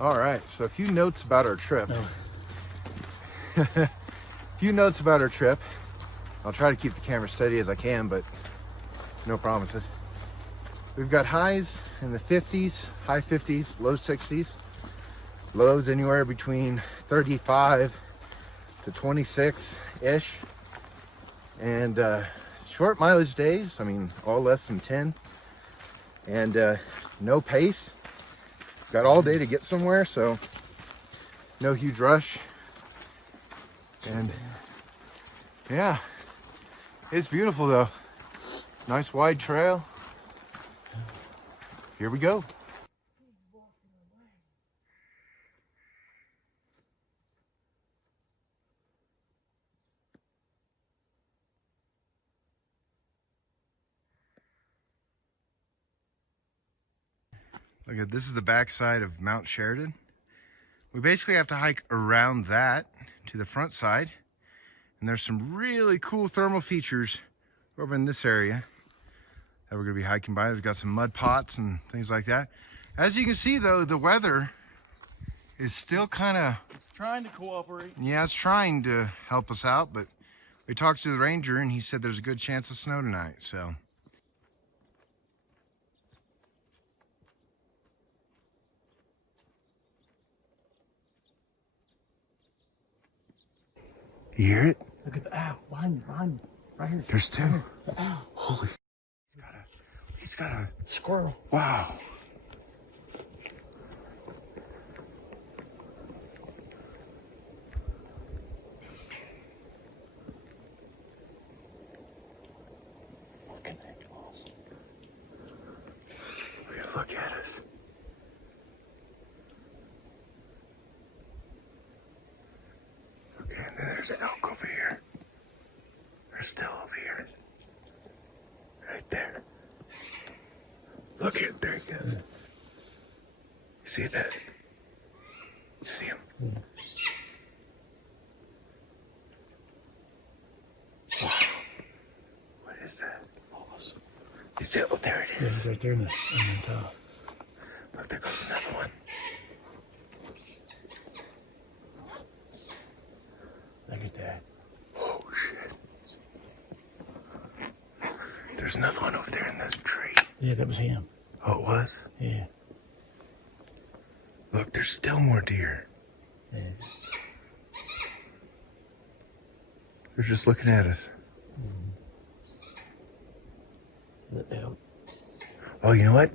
All right, so a few notes about our trip. Oh. A few notes about our trip. I'll try to keep the camera steady as I can, but no promises. We've got highs in the 50s, high 50s, low 60s. Lows anywhere between 35 to 26-ish. And short mileage days, I mean, all less than 10. And no pace. Got all day to get somewhere, so no huge rush. And yeah, it's beautiful though. Nice wide trail. Here we go. Look at this is the backside of Mount Sheridan. We basically have to hike around that to the front side. And there's some really cool thermal features over in this area that we're gonna be hiking by. We've got some mud pots and things like that. As you can see though, the weather is still kind of... It's trying to cooperate. Yeah, it's trying to help us out, but we talked to the ranger and he said there's a good chance of snow tonight, so. You hear it? Look at the owl. Behind you. Right here. There's two. Right the owl. Holy he's got a Squirrel. wow. Look at that awesome. Look at us. Okay, and then there's an elk over here. They're still over here. Right there. Look at it. There he goes. You see that? You see him? Yeah. Wow. What is that? Awesome. You see it? Oh, there it is. Yeah, right there in the top. Look, there goes another one. Look at that. Oh, shit. There's another one over there in the tree. Yeah, that was him. Oh, it was? Yeah. Look, there's still more deer. Yeah. They're just looking at us. The elk. Oh, you know what?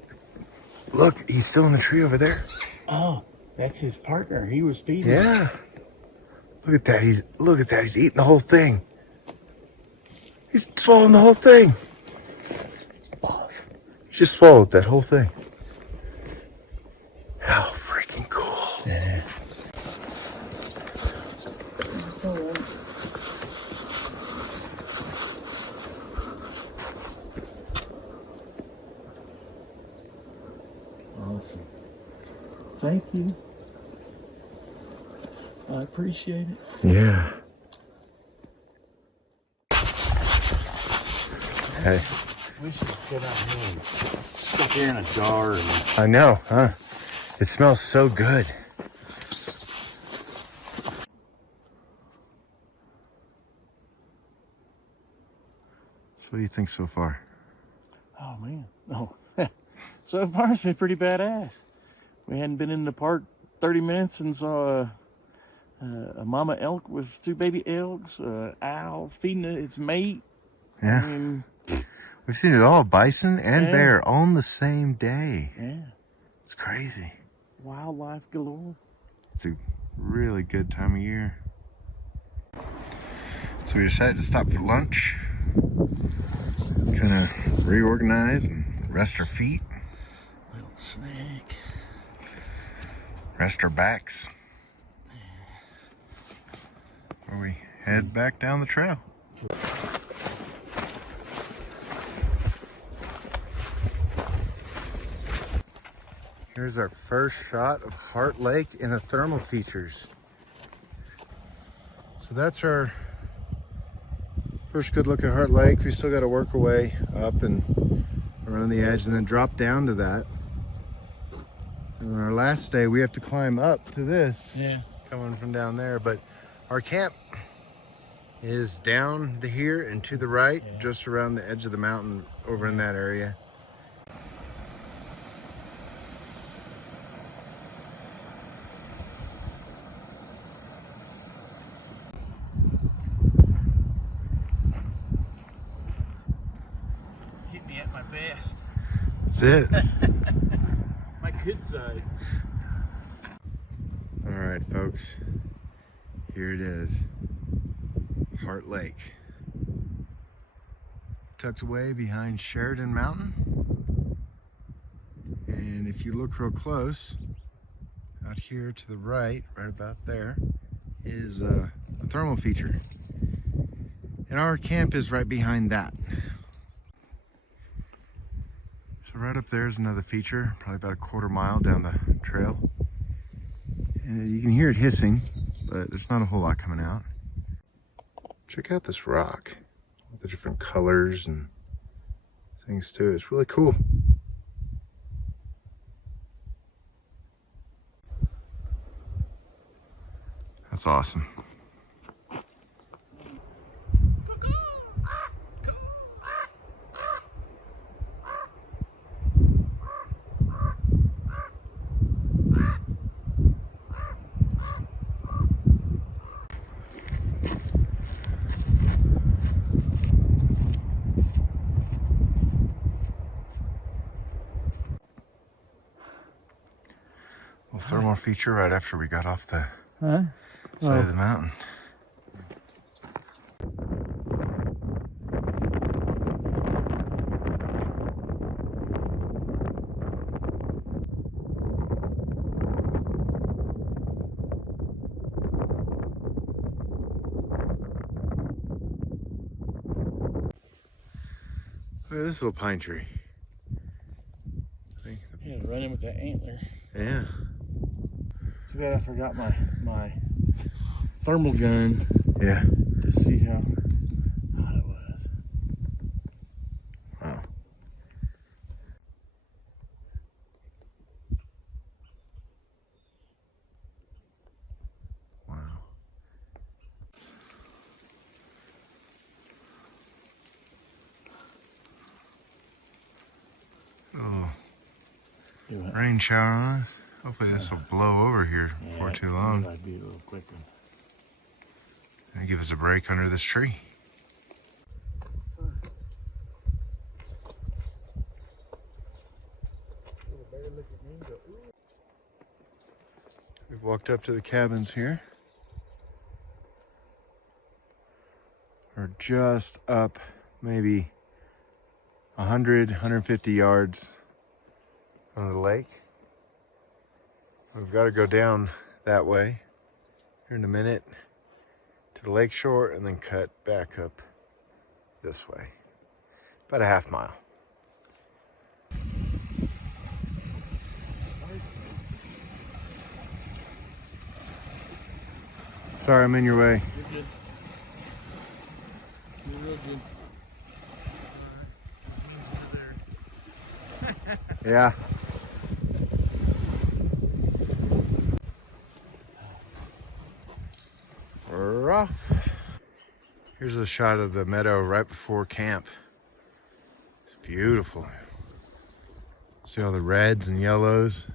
Look, he's still in the tree over there. Oh, that's his partner. He was feeding. Yeah. Look at that. He's eating the whole thing. He's swallowing the whole thing. He just swallowed that whole thing. How freaking cool. Yeah. Awesome. Thank you. I appreciate it. Yeah. Hey. We should get out here and sit here in a jar and... I know, huh? It smells so good. So what do you think so far? Oh, man. Oh, so far it's been pretty badass. We hadn't been in the park 30 minutes and saw a mama elk with two baby elks, owl feeding its mate. Yeah. I mean, we've seen it all, bison and Yeah. bear on the same day. yeah. It's crazy. Wildlife galore. It's a really good time of year. So we decided to stop for lunch, kind of reorganize and rest our feet, Little snack. rest our backs, where we head back down the trail. Here's our first shot of Heart Lake in the thermal features. So that's our first good look at Heart Lake. We still got to work our way up and around the edge and then drop down to that. And our last day, we have to climb up to this. Yeah. Coming from down there, but our camp is down to here and to the right, just around the edge of the mountain over in that area. Hit me at my best. That's it. My good side. All right, folks, here it is, Heart Lake, tucked away behind Sheridan Mountain. And if you look real close, out here to the right about there, is a thermal feature. And our camp is right behind that. So right up there is another feature, probably about a quarter mile down the trail. And you can hear it hissing, but there's not a whole lot coming out. Check out this rock, the different colors and things too. It's really cool. That's awesome. Little thermal feature right after we got off the side of the mountain. Look at this little pine tree. Yeah, running with that antler. Yeah. Too bad I forgot my thermal gun. Yeah. To see how hot it was. Wow. Wow. Oh. Rain shower on us. Hopefully this will blow over here before too long. It might be a little quicker. And give us a break under this tree. We've walked up to the cabins here. We're just up maybe 100, 150 yards on the lake. We've got to go down that way here in a minute to the lake shore and then cut back up this way. About a half mile. Sorry, I'm in your way. You're good. You're real good. Yeah. We're off. Here's a shot of the meadow right before camp. It's beautiful. See all the reds and yellows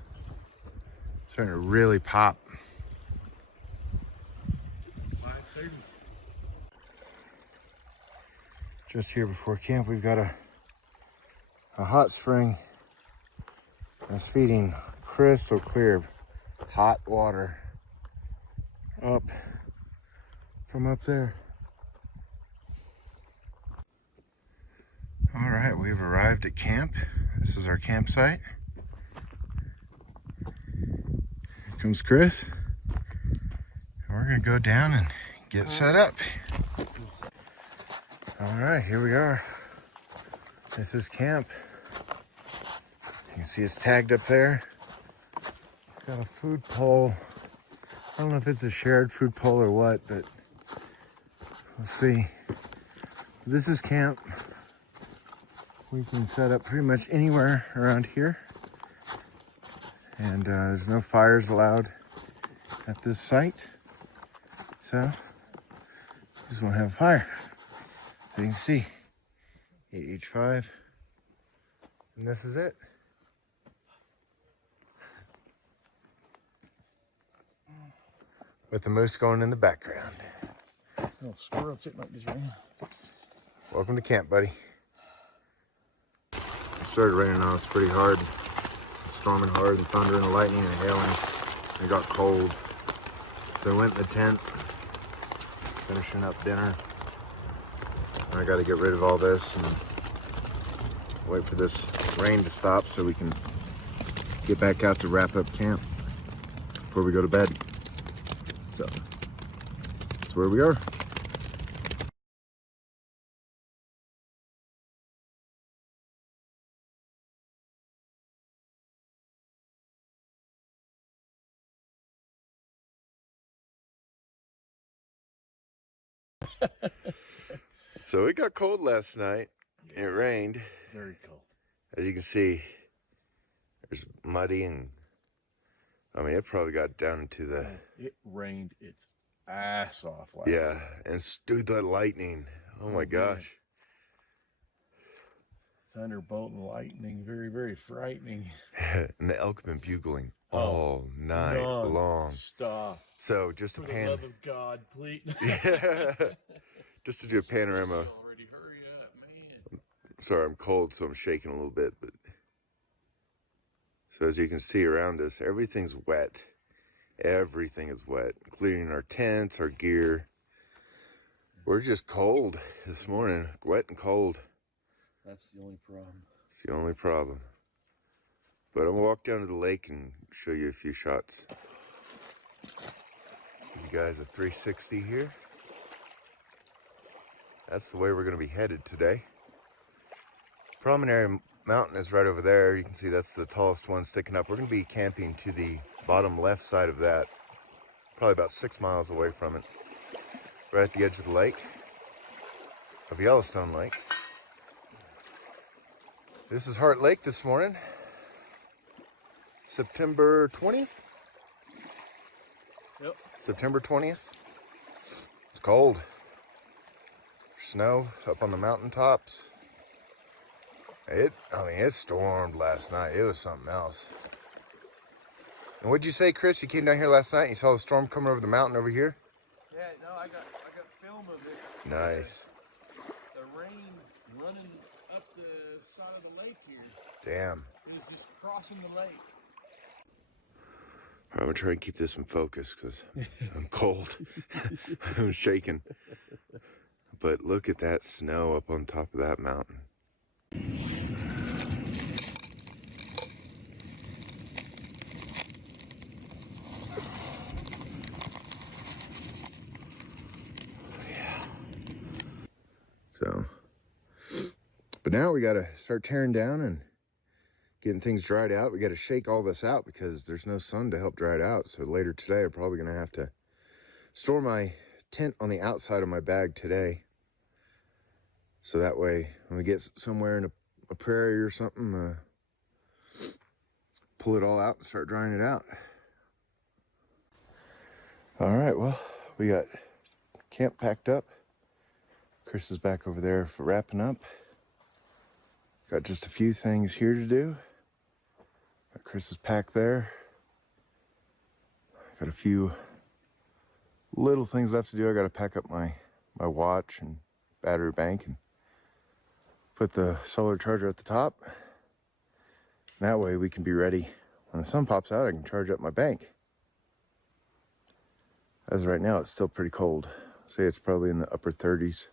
starting to really pop. 5:30. Just here before camp, we've got a hot spring that's feeding crystal clear hot water up from up there. All right, we've arrived at camp. This is our campsite. Here comes Chris. And we're gonna go down and get set up. All right, here we are. This is camp. You can see it's tagged up there. Got a food pole. I don't know if it's a shared food pole or what, but we'll see. This is camp. We can set up pretty much anywhere around here. And there's no fires allowed at this site. So, just won't have a fire. So you can see, 8H5. And this is it. With the moose going in the background. Little squirrel sitting like this right now. Welcome to camp, buddy. It started raining on us pretty hard. Storming hard and thundering and lightning and hailing. It got cold. So we went in the tent, finishing up dinner. I got to get rid of all this and wait for this rain to stop so we can get back out to wrap up camp before we go to bed. So that's where we are. So it got cold last night. It rained. Very cold. As you can see, there's muddy and I mean, it probably got down into the... It rained its ass off last Yeah, night. and dude, that lightning. Oh my gosh. Thunderbolt and lightning, very, very frightening. And the elk have been bugling all night long. Stop. So just to For the love of God, please. Yeah. Just to do a panorama. Already. Hurry up, man. Sorry, I'm cold, so I'm shaking a little bit. But so as you can see around us, everything's wet. Everything is wet, including our tents, our gear. We're just cold this morning, wet and cold. That's the only problem. It's the only problem. But I'm gonna walk down to the lake and show you a few shots. Give you guys a 360 here. That's the way we're gonna be headed today. Promontory Mountain is right over there. You can see that's the tallest one sticking up. We're gonna be camping to the bottom left side of that. Probably about 6 miles away from it. Right at the edge of the lake, of Yellowstone Lake. This is Heart Lake this morning. September 20th? Yep. September 20th. It's cold. Snow up on the mountaintops. It stormed last night. It was something else. And what'd you say, Chris? You came down here last night and you saw the storm coming over the mountain over here? Yeah, no, I got film of it. Nice. The rain running up the side of the lake here. Damn. It was just crossing the lake. I'm gonna try and keep this in focus because I'm cold. I'm shaking. But look at that snow up on top of that mountain. Yeah. So, but now we gotta start tearing down and getting things dried out. We got to shake all this out because there's no sun to help dry it out. So later today, I'm probably going to have to store my tent on the outside of my bag today. So that way, when we get somewhere in a prairie or something, pull it all out and start drying it out. All right, well, we got camp packed up. Chris is back over there for wrapping up. Got just a few things here to do. Got Chris's pack there. Got a few little things left to do. I got to pack up my watch and battery bank and put the solar charger at the top. And that way we can be ready. When the sun pops out, I can charge up my bank. As of right now, it's still pretty cold. Say it's probably in the upper 30s.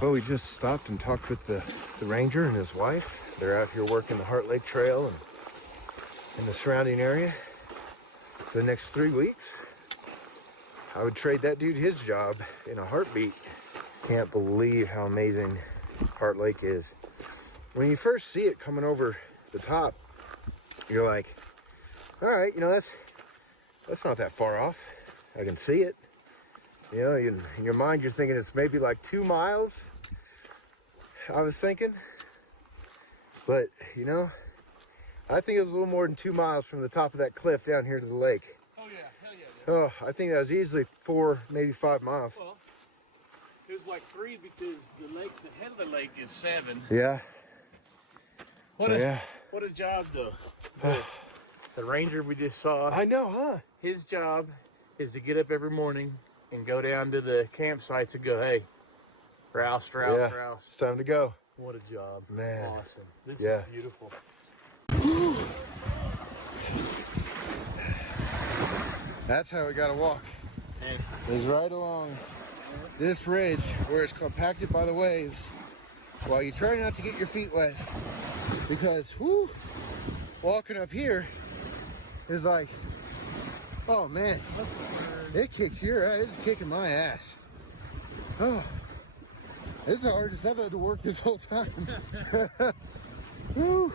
Well, we just stopped and talked with the ranger and his wife. They're out here working the Heart Lake Trail and in the surrounding area for the next 3 weeks. I would trade that dude his job in a heartbeat. Can't believe how amazing Heart Lake is. When you first see it coming over the top, you're like, all right, you know, that's not that far off. I can see it. You know, in your mind, you're thinking it's maybe like 2 miles. I was thinking, but you know, I think it was a little more than 2 miles from the top of that cliff down here to the lake. Oh yeah, hell yeah. Oh, I think that was easily 4, maybe 5 miles. Well, it was like 3 because the head of the lake is 7. Yeah. What a job though. The ranger we just saw. I know, huh? His job is to get up every morning and go down to the campsites and go, hey, Rouse. It's time to go. What a job. Man. Awesome. This is beautiful. That's how we gotta walk. Hey. Is right along this ridge where it's compacted by the waves while you try not to get your feet wet. Because walking up here is like, oh man, it kicks your ass. It's kicking my ass. Oh, this is the hardest I've had to work this whole time. Woo.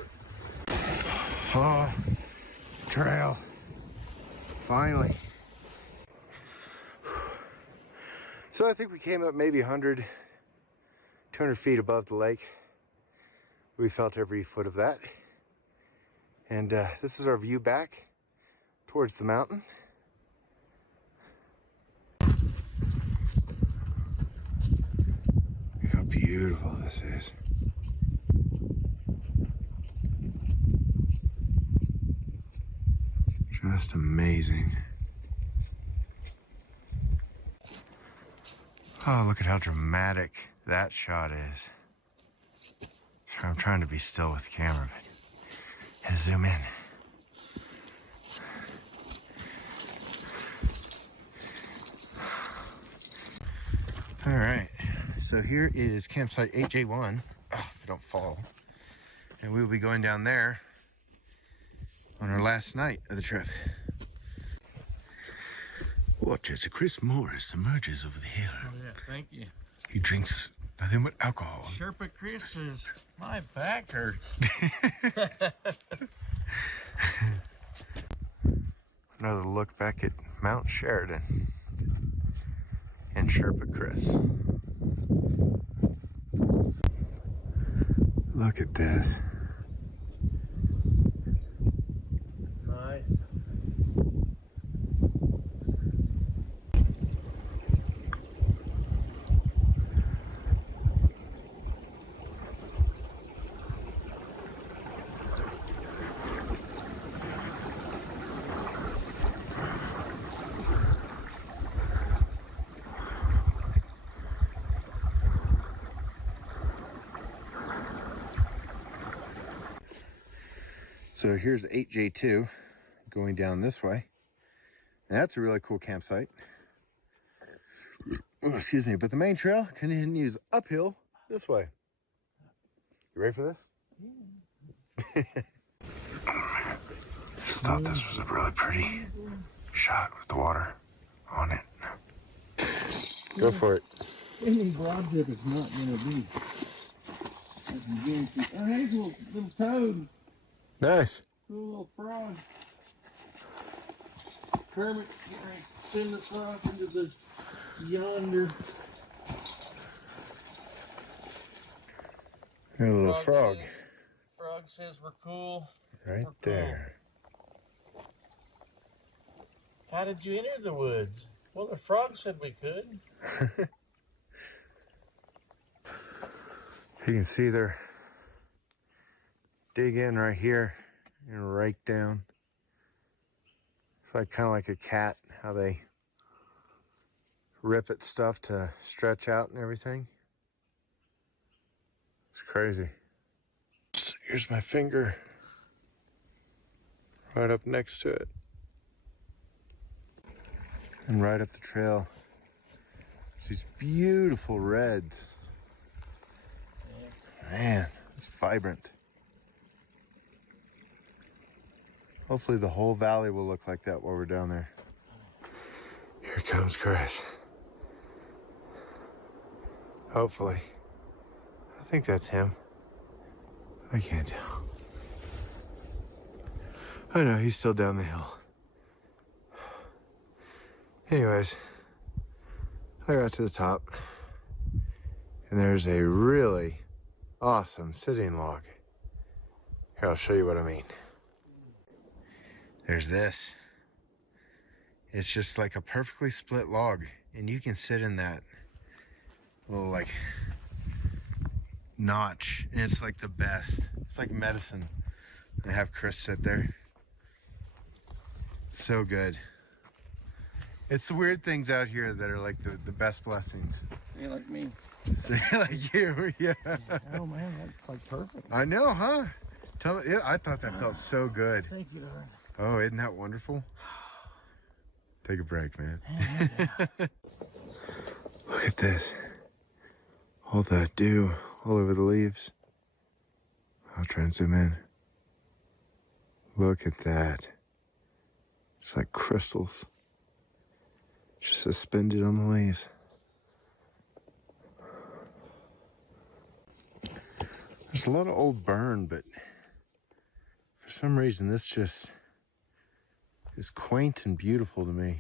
Oh, trail. Finally. So I think we came up maybe 100, 200 feet above the lake. We felt every foot of that. And this is our view back towards the mountain. Look how beautiful this is. Just amazing. Oh, look at how dramatic that shot is. I'm trying to be still with the camera, but I gotta zoom in. All right, so here is campsite 8J1. Oh, if I don't fall. And we'll be going down there on our last night of the trip. Watch as Chris Morris emerges over the hill. Oh yeah, thank you. He drinks nothing but alcohol. Sherpa Chris says, my back hurts. Another look back at Mount Sheridan and Sherpa Chris. Look at this. Nice. So here's 8J2 going down this way. And that's a really cool campsite. Oh, excuse me, but the main trail continues uphill this way. You ready for this? Just thought this was a really pretty shot with the water on it. Go for it. Any broad tip it's not going to be. Oh, here's a little toad. Nice. Cool little frog. Kermit, get ready to send us off into the yonder. A little frog. Frog says we're cool. Right We're there. Cool. How did you enter the woods? Well, the frog said we could. You can see they're dig in right here and rake down. It's like kind of like a cat, how they rip at stuff to stretch out and everything. It's crazy. So here's my finger right up next to it. And right up the trail, these beautiful reds. Man, it's vibrant. Hopefully the whole valley will look like that while we're down there. Here comes Chris. Hopefully. I think that's him. I can't tell. I know, he's still down the hill. Anyways, I got to the top. And there's a really awesome sitting log. Here, I'll show you what I mean. There's this. It's just like a perfectly split log, and you can sit in that little like notch, and it's like the best. It's like medicine. I have Chris sit there. It's so good. It's the weird things out here that are like the best blessings. You're like me. So, like you, yeah. Oh man, that's like perfect. I know, huh? Tell me, yeah, I thought that felt so good. Thank you, darling. Oh, isn't that wonderful? Take a break, man. Look at this. All the dew all over the leaves. I'll try and zoom in. Look at that. It's like crystals. Just suspended on the leaves. There's a lot of old burn, but for some reason this just is quaint and beautiful to me.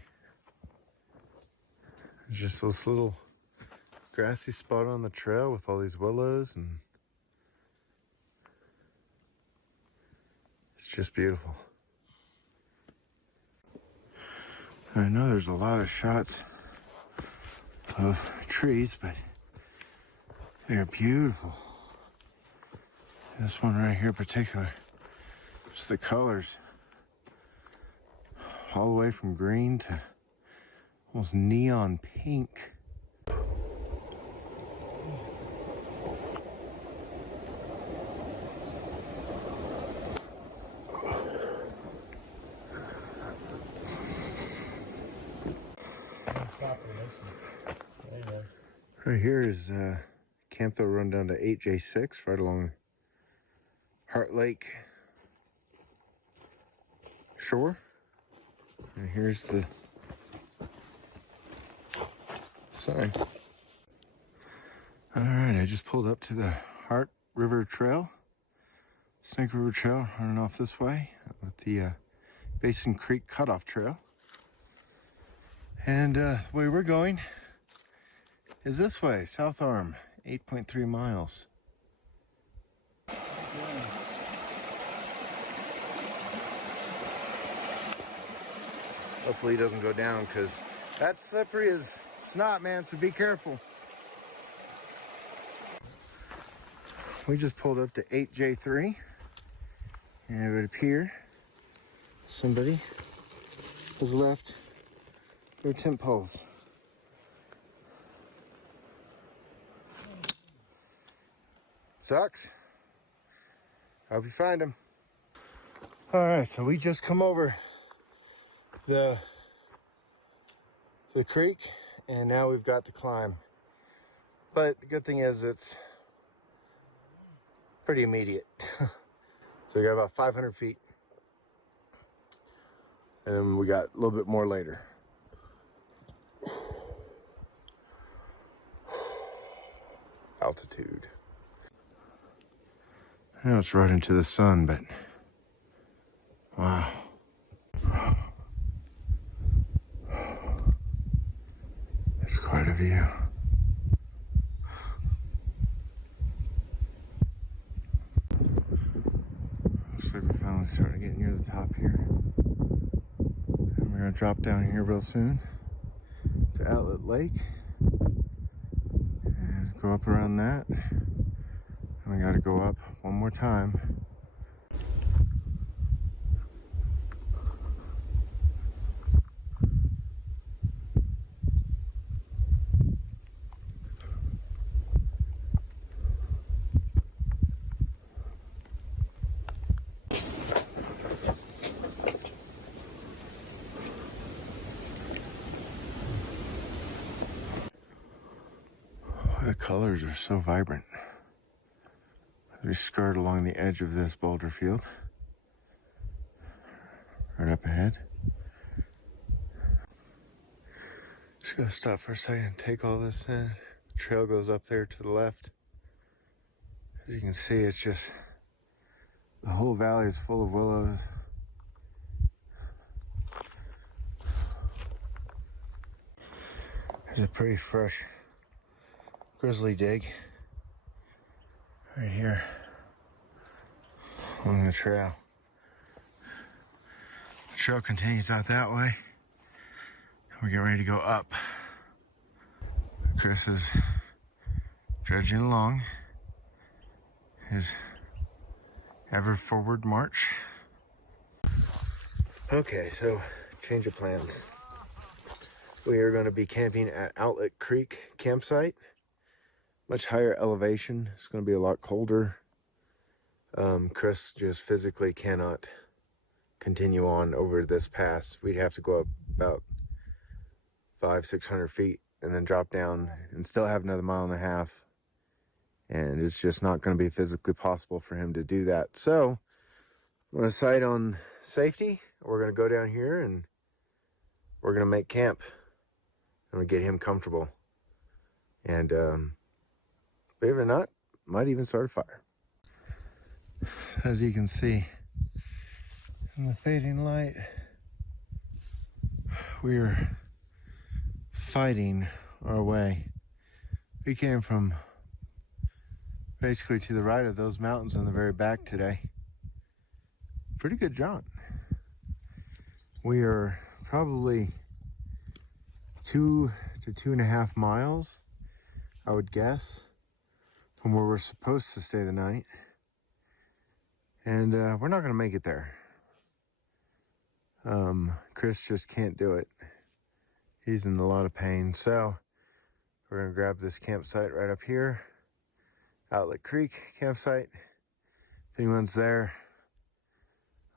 There's just this little grassy spot on the trail with all these willows, and it's just beautiful. I know there's a lot of shots of trees, but they're beautiful. This one right here in particular, just the colors, all the way from green to almost neon pink. Right here is camp that will run down to 8J6 right along Heart Lake shore. And here's the sign. All right, I just pulled up to the Heart River Trail, Snake River Trail, running off this way with the Basin Creek Cutoff Trail. And the way we're going is this way, South Arm, 8.3 miles. Hopefully he doesn't go down, because that's slippery as snot, man, so be careful. We just pulled up to 8J3, and it would appear somebody has left their tent poles. Sucks. Hope you find them. All right, so we just come over the creek, and now we've got to climb. But the good thing is it's pretty immediate. So we got about 500 feet, and then we got a little bit more later. Altitude. I know it's right into the sun, but wow. It's quite a view. Looks like we're finally starting to get near the top here. And we're gonna drop down here real soon to Outlet Lake and go up around that. And we gotta go up one more time. The colors are so vibrant. We skirt along the edge of this boulder field. Right up ahead. Just gonna stop for a second, take all this in. The trail goes up there to the left. As you can see, it's just, the whole valley is full of willows. There's a pretty fresh grizzly dig right here along the trail. trail continues out that way. We're getting ready to go up. Chris is trudging along his ever forward march. Okay, so change of plans. We are going to be camping at Outlet Creek campsite. Much higher elevation. It's going to be a lot colder. Chris just physically cannot continue on over this pass. We'd have to go up about 500-600 feet and then drop down and still have another 1.5 miles. And it's just not going to be physically possible for him to do that. So I'm going to decide on safety. We're going to go down here and we're going to make camp. I'm going to get him comfortable. And believe it or not, might even start a fire. As you can see in the fading light, we are fighting our way. We came from basically to the right of those mountains in the very back today. Pretty good jaunt. We are probably 2 to 2.5 miles, I would guess, from where we're supposed to stay the night. And we're not gonna make it there. Chris just can't do it. He's in a lot of pain. So we're gonna grab this campsite right up here, Outlet Creek campsite. If anyone's there,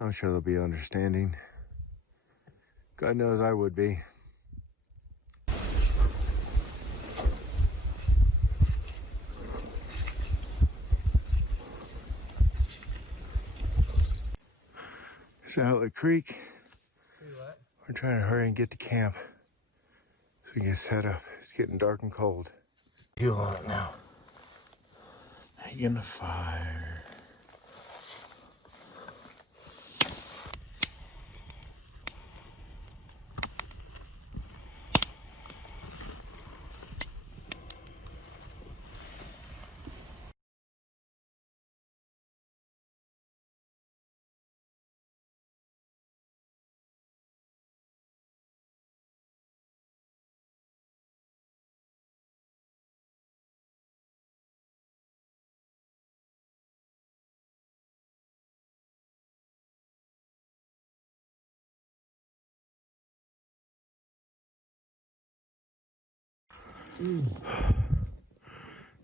I'm sure they'll be understanding. God knows I would be. It's Outlet Creek. We're trying to hurry and get to camp so we can get set up. It's getting dark and cold. Fuel on it now. Making a fire.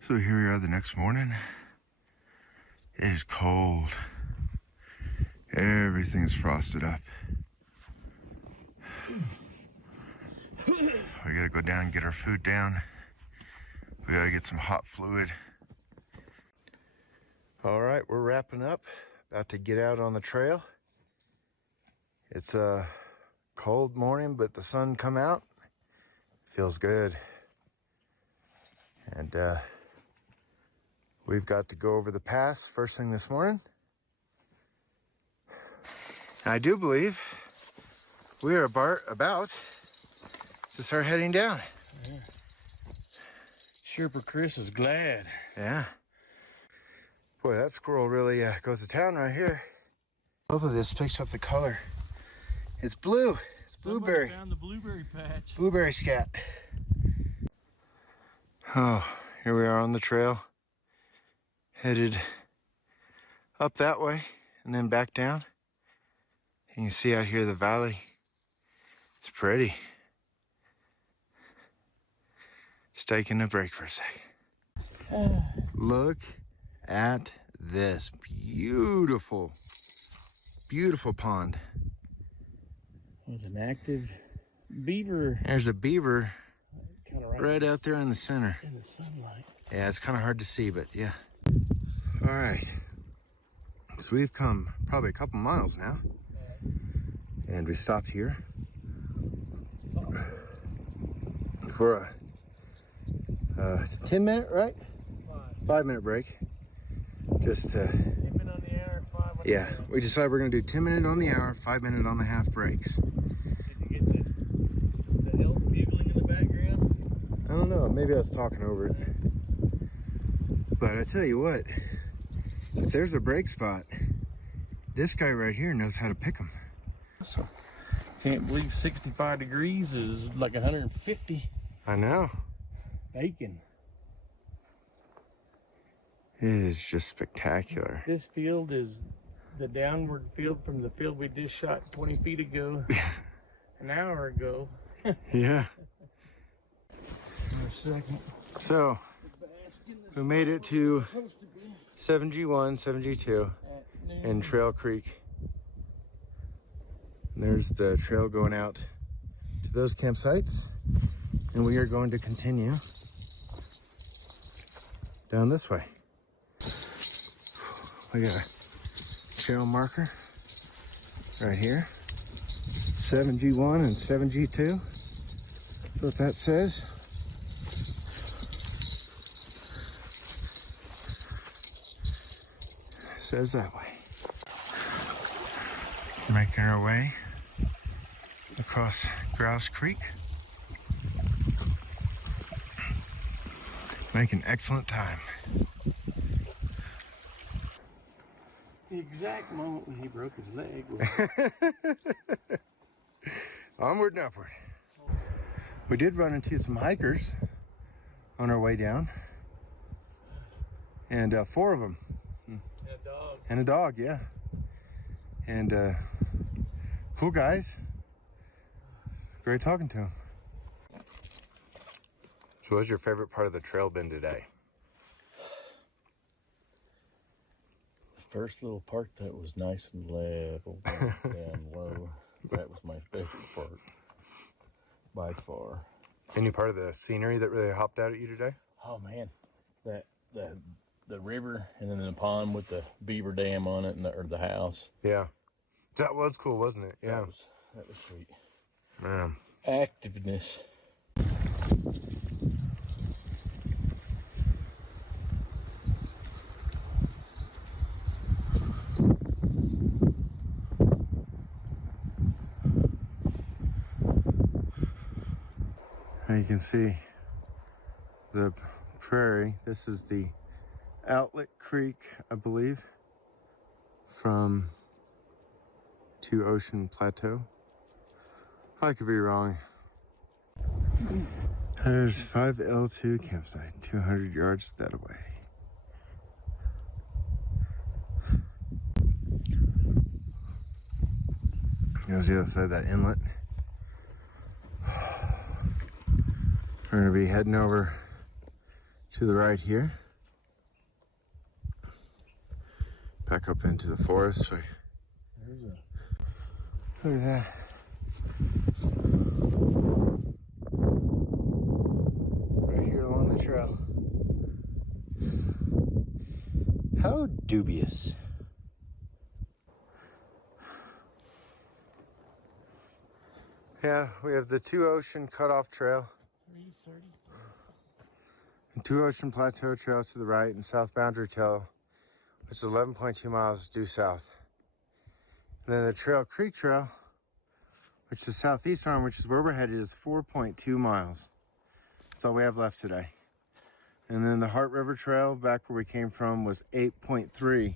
So here we are the next morning. It is cold. Everything's frosted up. We gotta go down and get our food down. We gotta get some hot fluid. All right, we're wrapping up. About to get out on the trail. It's a cold morning, but the sun come out. Feels good. And we've got to go over the pass first thing this morning. I do believe we are about to start heading down. Yeah. Sherpa Chris is glad. Yeah. Boy, that squirrel really goes to town right here. Hopefully this picks up the color. It's blue. It's blueberry. Somebody found the blueberry patch. Blueberry scat. Oh, here we are on the trail. Headed up that way and then back down. You can see out here the valley. It's pretty. Just taking a break for a second. Look at this beautiful, beautiful pond. There's an active beaver. There's a beaver Kind of right out there in the center. in the sunlight. Yeah, it's kind of hard to see, but yeah. All right. So we've come probably a couple miles now. And we stopped here for a 10-minute, right? 5-minute break. Just 10 minutes on the hour, 5 on yeah, the hour. we decided we're gonna do 10-minute on the hour, 5-minute on the half breaks. Did you get the elk bugling in the background? I don't know, maybe I was talking over it. But I tell you what, if there's a break spot, this guy right here knows how to pick them. So can't believe 65 degrees is like 150. I know. Bacon. It is just spectacular. This field is the downward field from the field we just shot 20 feet ago, an hour ago. Yeah. For a second. So, we made it to 7G1, 7G2, and Trail Creek. And there's the trail going out to those campsites. And we are going to continue down this way. We got a trail marker right here. 7G1 and 7G2. That's what that says. It says that way. Making our way across Grouse Creek. Making excellent time. The exact moment when he broke his leg was Onward and upward. We did run into some hikers on our way down. And 4 of them. and a dog. And a dog, yeah. And cool guys. Great talking to them. So what was your favorite part of the trail been today? The first little part that was nice and level and low. That was my favorite part by far. Any part of the scenery that really hopped out at you today? Oh man, that the river and then the pond with the beaver dam on it and the house. Yeah. That was cool, wasn't it? Yeah. That was sweet. Man. Activeness. Now you can see the prairie. This is the outlet creek, I believe, from to Ocean Plateau. I could be wrong. There's 5L2 campsite, 200 yards that away. Here's the other side of that inlet. We're gonna be heading over to the right here. Back up into the forest. So There's a look at that. Right here along the trail. How dubious. Yeah, we have the Two Ocean Cutoff Trail. 3:30. And Two Ocean Plateau Trail to the right and South Boundary Trail, which is 11.2 miles due south. And then the Trail Creek Trail, which is southeast arm, which is where we're headed, is 4.2 miles. That's all we have left today. And then the Heart River Trail, back where we came from, was 8.3.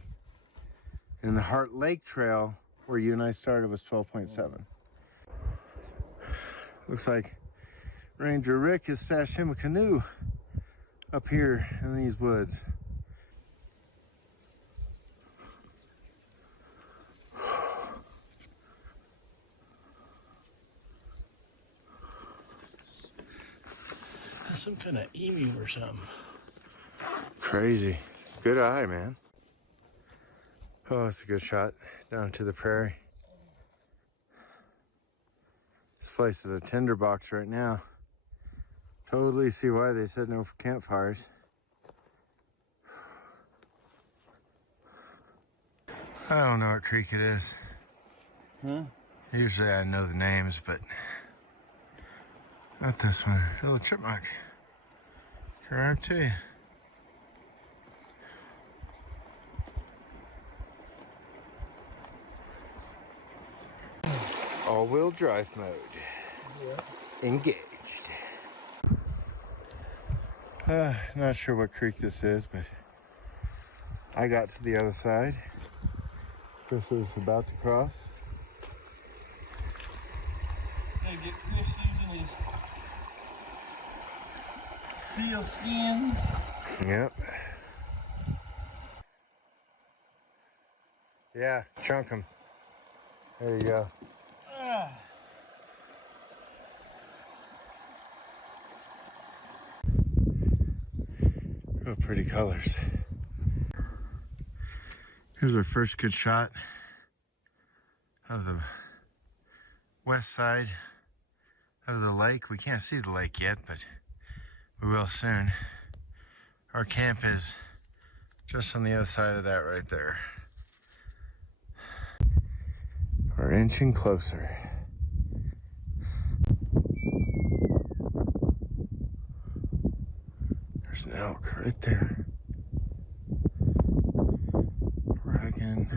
And the Heart Lake Trail, where you and I started, was 12.7. Looks like Ranger Rick has stashed him a canoe up here in these woods. That's some kind of emu or something. Crazy. Good eye, man. Oh, it's a good shot down to the prairie. This place is a tinderbox right now. Totally see why they said no campfires. I don't know what creek it is. Huh? Usually I know the names, but not this one. Little chipmunk. Come right to you. All-wheel drive mode. Yeah. Engaged. Not sure what creek this is, but I got to the other side. Chris is about to cross. seal skins. Yep. Yeah, chunk them. There you go. Real pretty colors. Here's our first good shot of the west side of the lake. We can't see the lake yet, but we will soon. Our camp is just on the other side of that right there. We're inching closer. There's an elk right there. Dragging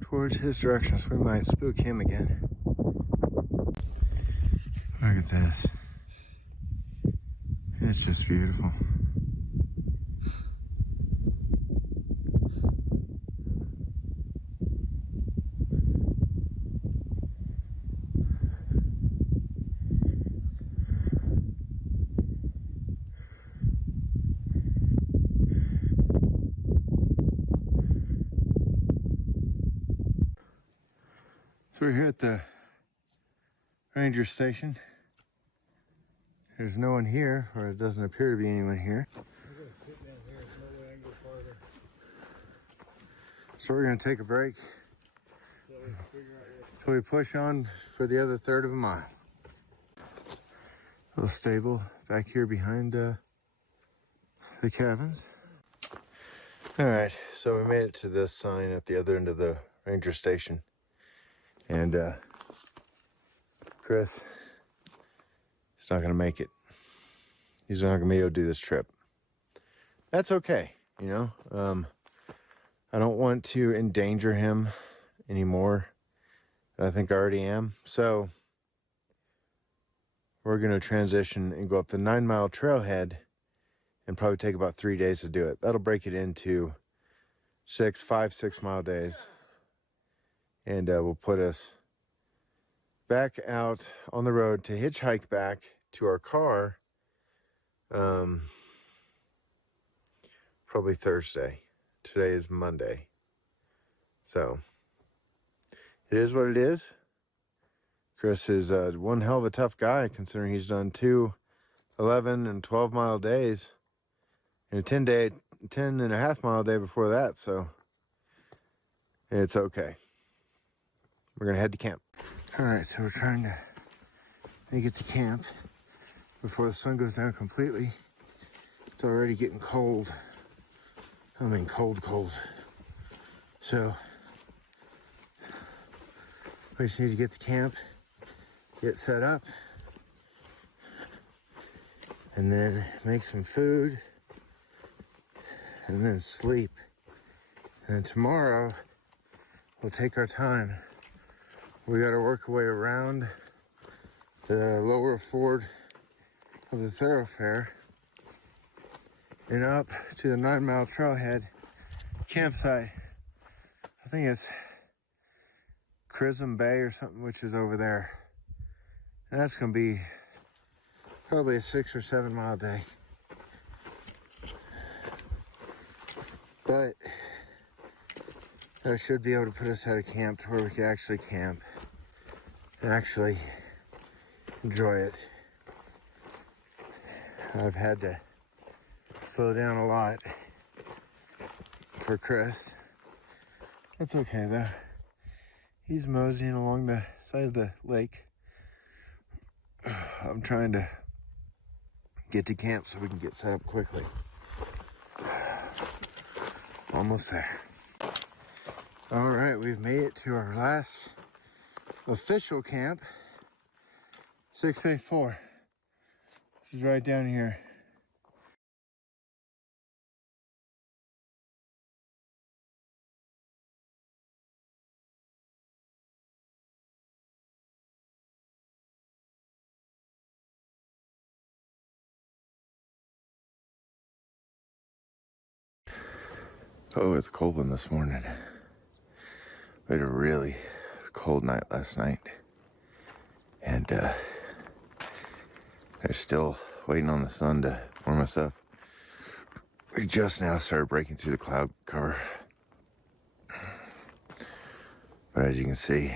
towards his direction, so we might spook him again. Look at this. It's just beautiful. So we're here at the ranger station. There's no one here, or it doesn't appear to be anyone here. I'm gonna sit down here. There's no way I can go farther. So we're gonna take a break So we can figure out what. till we push on for the other third of a mile. Little stable back here behind the cabins. All right, so we made it to this sign at the other end of the ranger station. And Chris, he's not gonna make it. He's not gonna be able to do this trip. That's okay, you know. I don't want to endanger him anymore. I think I already am. So we're gonna transition and go up the 9 Mile Trailhead and probably take about 3 days to do it. That'll break it into 5, 6 mile days. And will put us back out on the road to hitchhike back to our car probably Thursday. Today is Monday. So it is what it is. Chris is one hell of a tough guy, considering he's done 2 11 and 12 mile days and a 10 and a half mile day before that. So it's okay. We're gonna head to camp. All right, so we're trying to make it to camp before the sun goes down completely. It's already getting cold. I mean, cold. So we just need to get to camp, get set up, and then make some food, and then sleep. And then tomorrow, we'll take our time. We got to work our way around the lower ford of the Thorofare and up to the 9 Mile Trailhead campsite. I think it's Chrism Bay or something, which is over there. And that's going to be probably a 6 or 7 mile day. But that should be able to put us at a camp to where we can actually camp and actually enjoy it. I've had to slow down a lot for Chris. That's okay though. He's moseying along the side of the lake. I'm trying to get to camp so we can get set up quickly. Almost there. All right, we've made it to our last official camp, 684, which is right down here. Oh, it's a cold one this morning. We had a really cold night last night. And they're still waiting on the sun to warm us up. We just now started breaking through the cloud cover. But as you can see,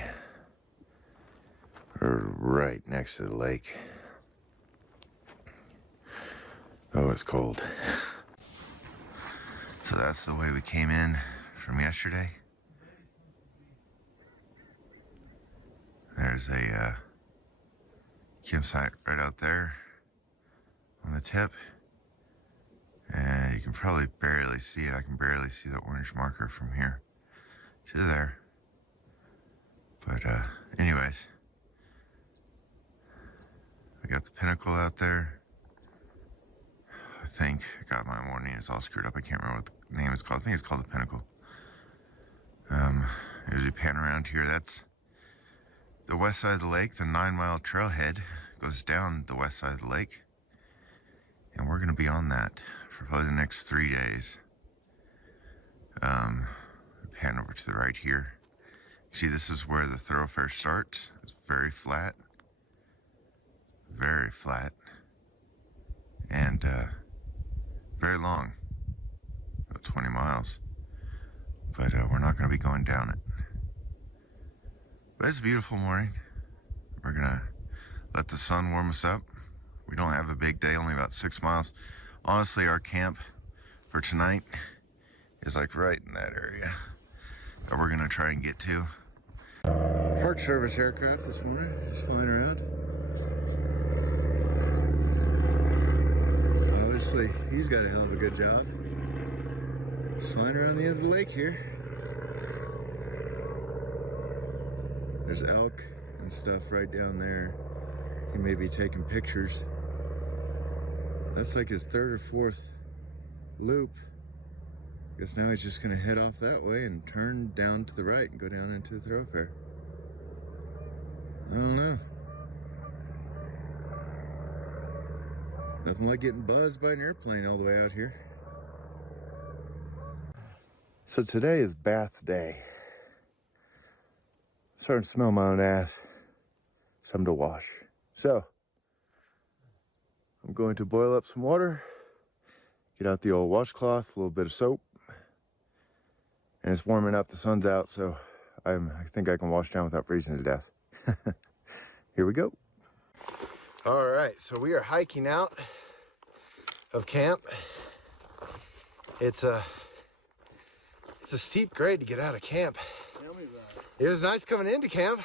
we're right next to the lake. Oh, it's cold. So that's the way we came in from yesterday. There's a campsite right out there on the tip. And you can probably barely see it. I can barely see the orange marker from here to there. But anyways, we got the pinnacle out there. I think I got my morning. It's all screwed up. I can't remember what the name is called. I think it's called the pinnacle. As you pan around here, that's the west side of the lake. The 9 Mile Trailhead goes down the west side of the lake. And we're going to be on that for probably the next 3 days. Pan over to the right here. You see, this is where the Thorofare starts. It's very flat. Very flat. And very long. About 20 miles. But we're not going to be going down it. But it's a beautiful morning. We're going to let the sun warm us up. We don't have a big day, only about 6 miles. Honestly, our camp for tonight is like right in that area that we're gonna try and get to. Park Service aircraft this morning, just flying around. Obviously, he's got a hell of a good job. Just flying around the end of the lake here. There's elk and stuff right down there. He may be taking pictures. That's like his 3rd or 4th loop. Guess now he's just gonna head off that way and turn down to the right and go down into the Thorofare. I don't know. Nothing like getting buzzed by an airplane all the way out here. So today is bath day. Starting to smell my own ass. Something to wash. So, I'm going to boil up some water, get out the old washcloth, a little bit of soap, and it's warming up, the sun's out, so I think I can wash down without freezing to death. Here we go. All right, so we are hiking out of camp. It's a steep grade to get out of camp. Tell me about It was nice coming into camp,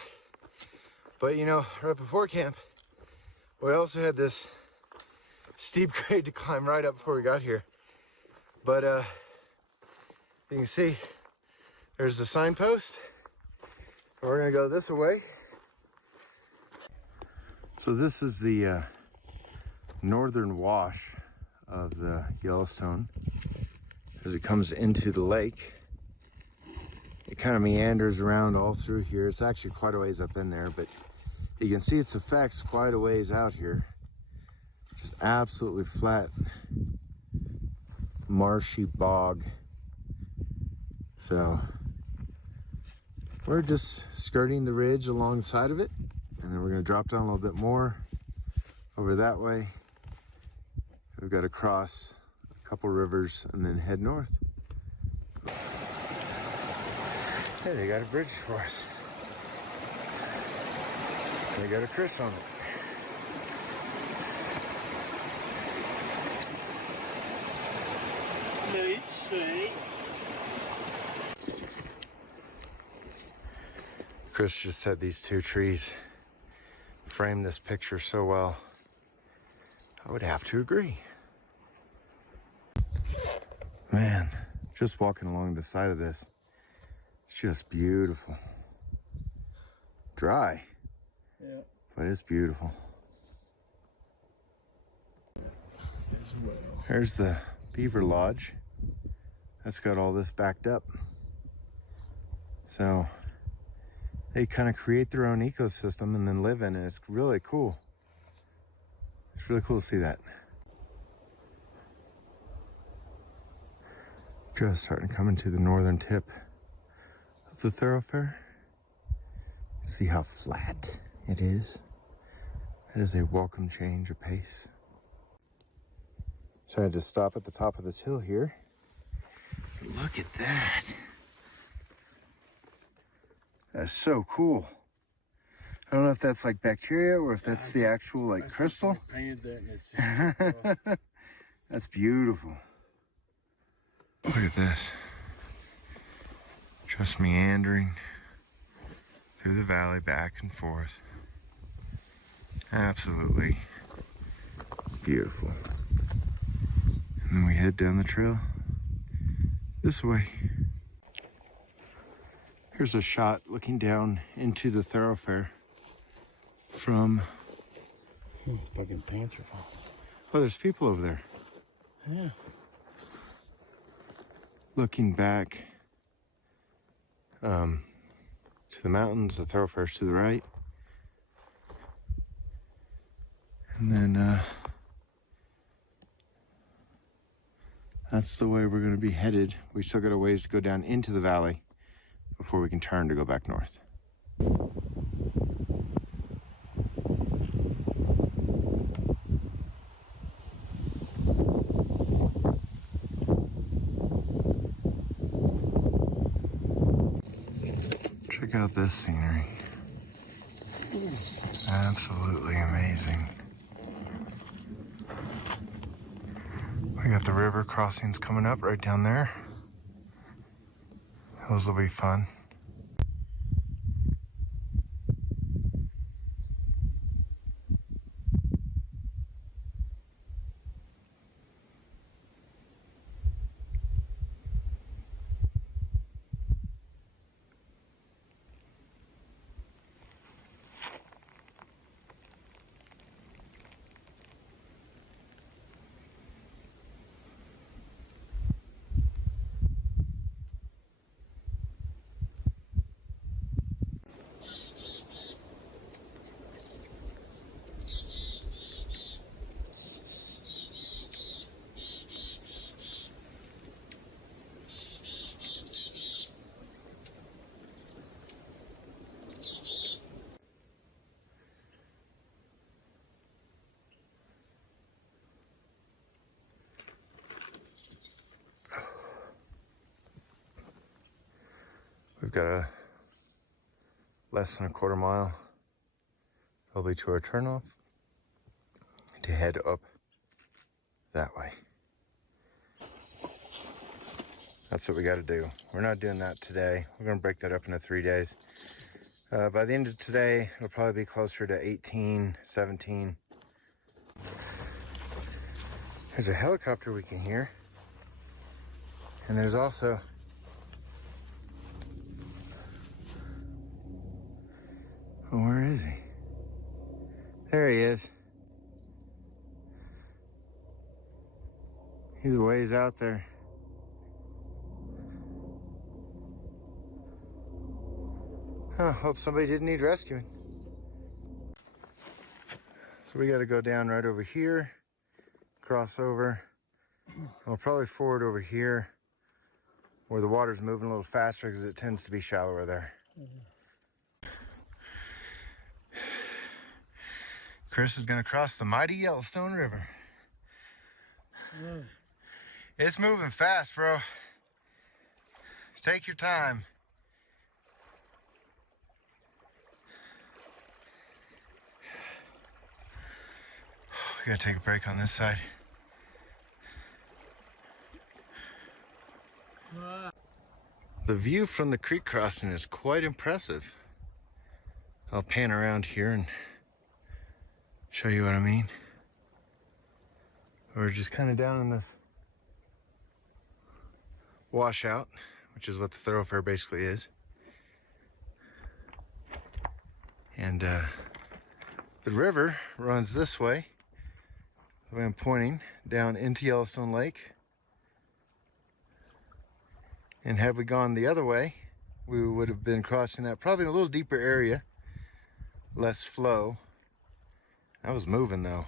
but you know, right before camp, we also had this steep grade to climb right up before we got here. But you can see there's the signpost. We're gonna go this way. So this is the northern wash of the Yellowstone. As it comes into the lake, it kind of meanders around all through here. It's actually quite a ways up in there, but you can see its effects quite a ways out here. Just absolutely flat, marshy bog. So we're just skirting the ridge alongside of it, and then we're gonna drop down a little bit more over that way. We've got to cross a couple rivers and then head north. Hey, they got a bridge for us. They got a Chris on it. Let's see. Chris just said these 2 trees frame this picture so well. I would have to agree. Man, just walking along the side of this, it's just beautiful. Dry, Yeah. but it's beautiful. As well. There's the beaver lodge. That's got all this backed up. So they kind of create their own ecosystem and then live in it. It's really cool. It's really cool to see that. Just starting to come into the northern tip of the Thorofare. See how flat it is. That is a welcome change of pace. So I had to stop at the top of this hill here. Look at that. That's so cool. I don't know if that's like bacteria or if that's the actual like crystal. I painted that and it's just, That's beautiful. Look at this. Just meandering through the valley back and forth. Absolutely beautiful. And then we head down the trail this way. Here's a shot looking down into the thoroughfare from... Fucking pants are falling. Oh, there's people over there. Yeah. Looking back to the mountains, the thoroughfare's to the right. And then that's the way we're going to be headed. We still got a ways to go down into the valley before we can turn to go back north. Check out this scenery. Absolutely amazing. We got the river crossings coming up right down there. Those will be fun. We've got a less than a quarter mile probably to our turnoff to head up that way. That's what we got to do. We're not doing that today. We're going to break that up into 3 days. By the end of today, it'll probably be closer to 18, 17. There's a helicopter we can hear. And there's also oh, where is he? There he is. He's a ways out there. Huh, hope somebody didn't need rescuing. So we got to go down right over here, cross over. We'll probably forward over here where the water's moving a little faster because it tends to be shallower there. Chris is going to cross the mighty Yellowstone River. It's moving fast, bro. Take your time. We gotta take a break on this side. The view from the creek crossing is quite impressive. I'll pan around here and show you what I mean. We're just kind of down in this washout, which is what the thoroughfare basically is. And the river runs this way, the way I'm pointing, down into Yellowstone Lake. And had we gone the other way, we would have been crossing that probably in a little deeper area, less flow. I was moving though.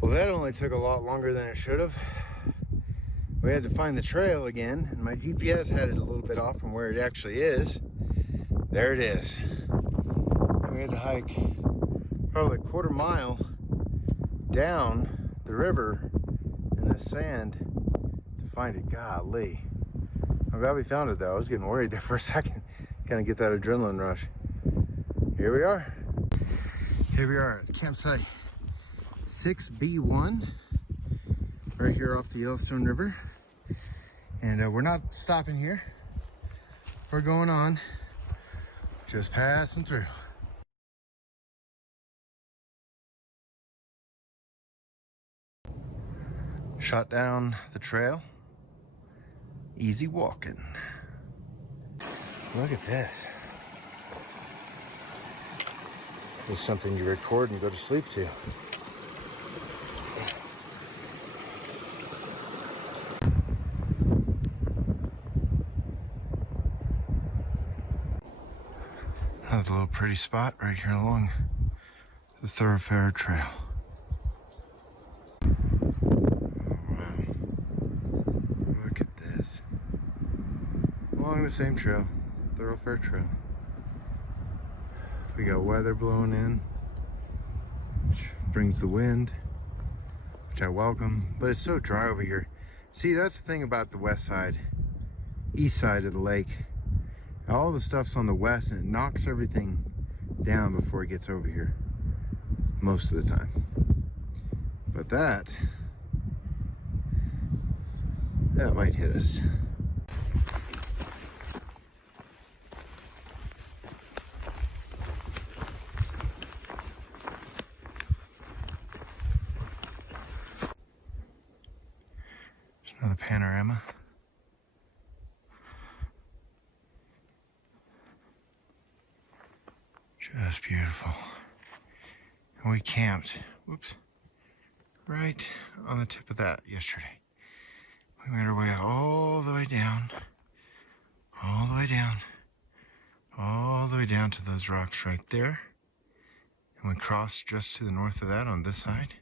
Well, that only took a lot longer than it should have. We had to find the trail again, and my GPS had it a little bit off from where it actually is. There it is. We had to hike probably a quarter mile down the river in the sand to find it. Golly. I'm glad we found it though. I was getting worried there for a second. Kind of get that adrenaline rush. Here we are. Here we are at campsite 6B1, right here off the Yellowstone River. And we're not stopping here. We're going on, just passing through. Shot down the trail. Easy walking. Look at this. This is something you record and go to sleep to. Another little pretty spot right here along the Thorofare trail. Oh, wow. Look at this. Along the same trail, Thorofare trail. We got weather blowing in, which brings the wind, which I welcome, but it's so dry over here. See, that's the thing about the west side, east side of the lake. All the stuff's on the west and it knocks everything down before it gets over here, most of the time. But that might hit us. There's another panorama. Just beautiful. And we camped, whoops, right on the tip of that yesterday. We made our way all the way down, all the way down, all the way down to those rocks right there. And we crossed just to the north of that on this side.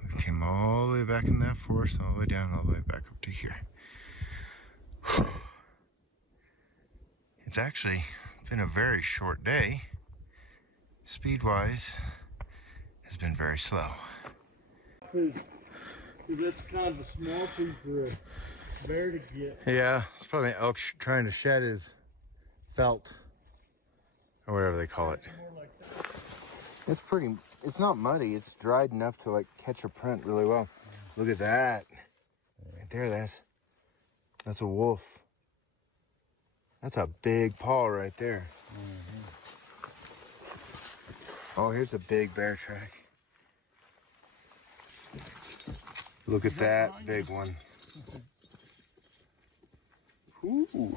And we came all the way back in that forest, all the way down, all the way back up to here. It's actually been a very short day. Speed-wise, has been very slow. That's kind of a small food for a bear to get. Yeah, it's probably an elk trying to shed his felt, or whatever they call it. It's pretty, it's not muddy, it's dried enough to like catch a print really well. Look at that. Right there, that's a wolf. That's a big paw right there. Oh, here's a big bear track. Look at that big one. Ooh,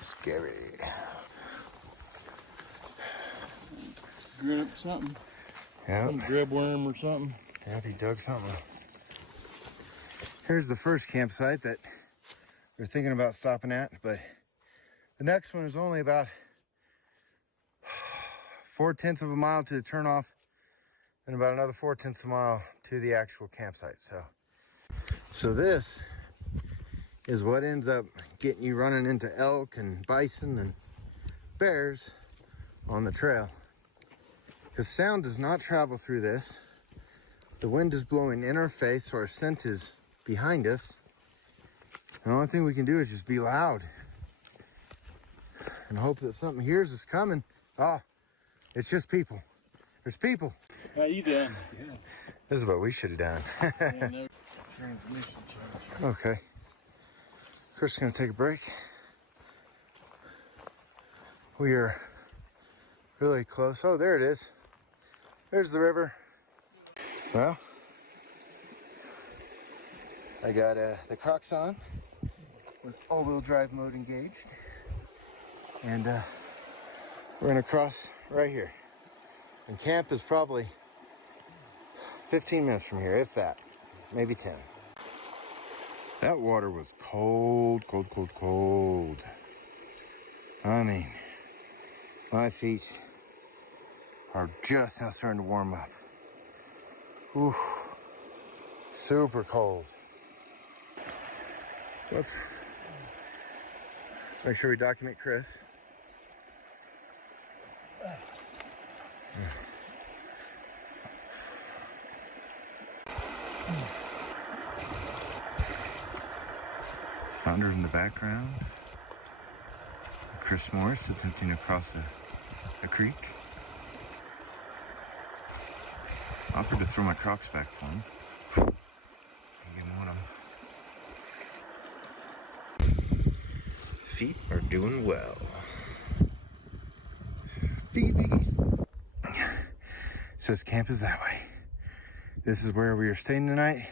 scary. Grab something. Yeah. Grab worm or something. Yeah, he dug something. Here's the first campsite that we're thinking about stopping at, but the next one is only about 4/10 of a mile to the turnoff, and about another 4/10 of a mile to the actual campsite. So this is what ends up getting you running into elk and bison and bears on the trail. Because sound does not travel through this. The wind is blowing in our face, so our scent is behind us. And the only thing we can do is just be loud and hope that something hears us coming. Oh, it's just people. There's people. How you doing? Yeah. This is what we should have done. Transmission change. Okay. Chris is going to take a break. We are really close. Oh, there it is. There's the river. Well, I got the Crocs on with all-wheel drive mode engaged. And we're going to cross right here. And camp is probably 15 minutes from here, if that. Maybe 10. That water was cold, cold, cold, cold. I mean, my feet are just now starting to warm up. Ooh, super cold. Let's make sure we document Chris. Thunder in the background. Chris Morris attempting to cross a creek. Offered to throw my Crocs back for him. He didn't want them. Feet are doing well. Babies. So this camp is that way. This is where we are staying tonight.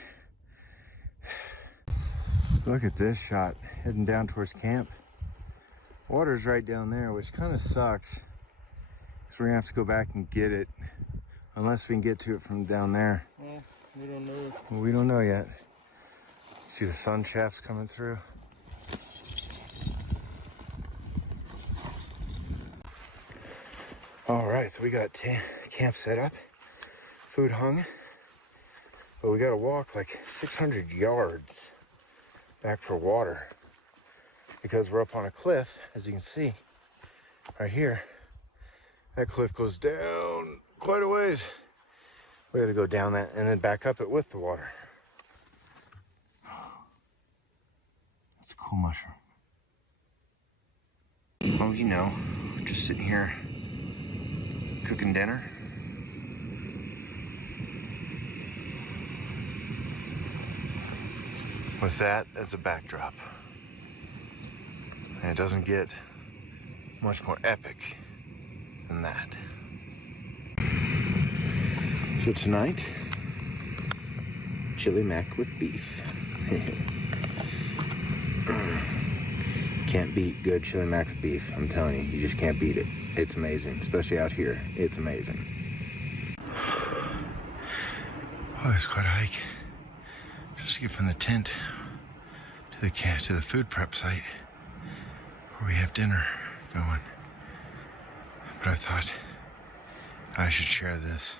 Look at this shot, heading down towards camp. Water's right down there, which kind of sucks. So we're gonna have to go back and get it, unless we can get to it from down there. Well, we don't know. Well, we don't know yet. See the sun shafts coming through. All right, so we got camp set up, food hung, but we gotta walk like 600 yards back for water because we're up on a cliff, as you can see right here. That cliff goes down quite a ways. We gotta go down that and then back up it with the water. That's a cool mushroom. Oh, you know, just sitting here cooking dinner. With that as a backdrop. And it doesn't get much more epic than that. So tonight, chili mac with beef. Can't beat good chili mac with beef, I'm telling you. You just can't beat it. It's amazing, especially out here. It's amazing. Oh, it's quite a hike. Just to get from the tent to the camp, to the food prep site where we have dinner going. But I thought I should share this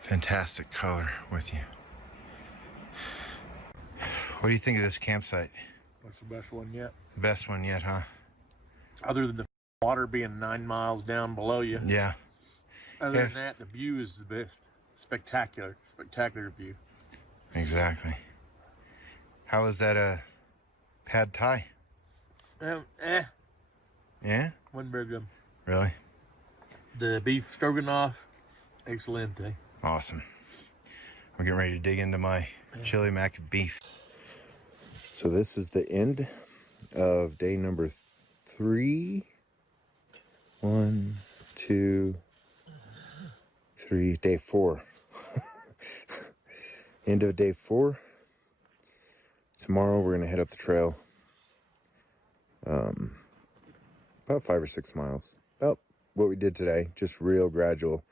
fantastic color with you. What do you think of this campsite? That's the best one yet. Best one yet, huh? Other than the water being 9 miles down below you. Yeah. Other than that, the view is the best. Spectacular view. Exactly. How was that pad thai? Yeah? Wasn't very good. Really? The beef stroganoff, excelente. Awesome. We're getting ready to dig into my chili mac beef. So this is the end of day number 3. 1, 2, 3, day 4. End of day 4. Tomorrow we're gonna head up the trail. About 5 or 6 miles. About what we did today, just real gradual.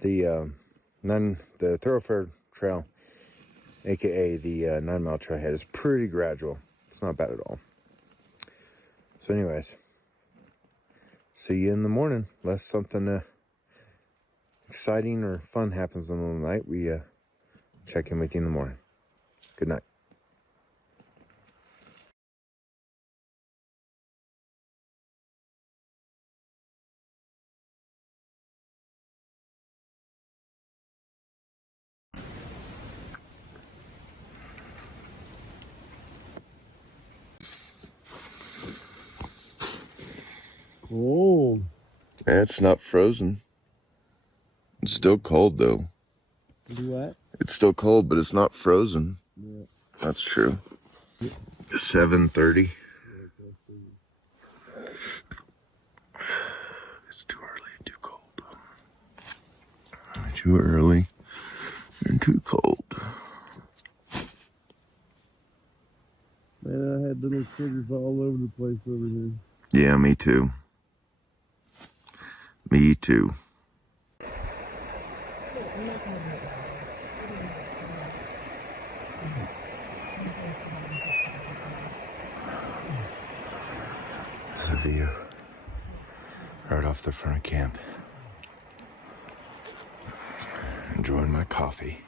The Thorofare trail, aka the 9 Mile Trailhead, is pretty gradual. It's not bad at all. So anyways, see you in the morning. Unless something exciting or fun happens in the middle of the night, we check in with you in the morning. Good night. Cold. It's not frozen. It's still cold though. Do what? It's still cold, but it's not frozen. Yeah. That's true. 7:30. It's too early and too cold. Too early and too cold. Man, I had little critters all over the place over here. Yeah, me too. Me too. This is a view right off the front of camp. Enjoying my coffee.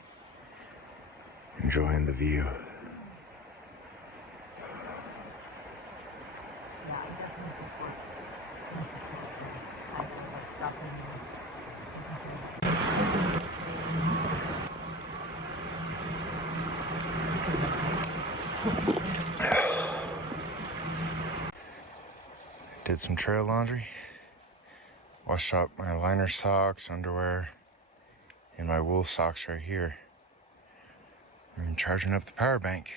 Enjoying the view. Did some trail laundry. Washed out my liner socks, underwear, and my wool socks right here. I'm charging up the power bank.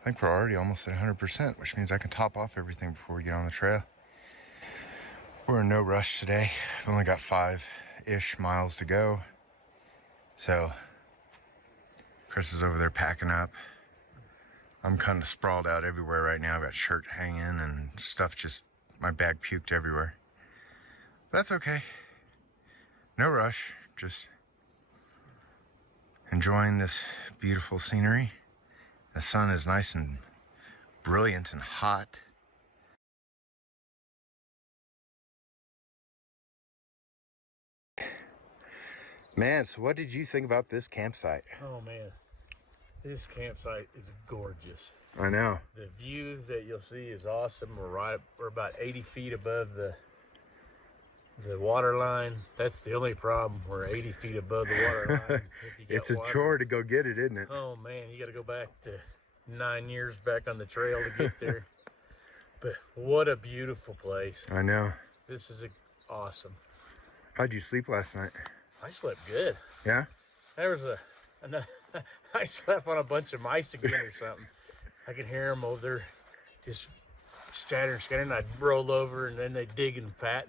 I think we're already almost at 100%, which means I can top off everything before we get on the trail. We're in no rush today. I've only got 5-ish miles to go. So Chris is over there packing up. I'm kind of sprawled out everywhere right now. I've got shirt hanging and stuff, just my bag puked everywhere. That's okay. No rush, just enjoying this beautiful scenery. The sun is nice and brilliant and hot. Man, so what did you think about this campsite? Oh man, this campsite is gorgeous. I know. The view that you'll see is awesome. We're about 80 feet above the water line. That's the only problem. We're 80 feet above the water line. It's a chore to go get it, isn't it? Oh man, you got to go back to 9 years back on the trail to get there. But what a beautiful place. I know. This is awesome. How'd you sleep last night? I slept good. Yeah? There was I slept on a bunch of mice again or something. I could hear them over there just scattering. I'd roll over and then they'd dig and pap.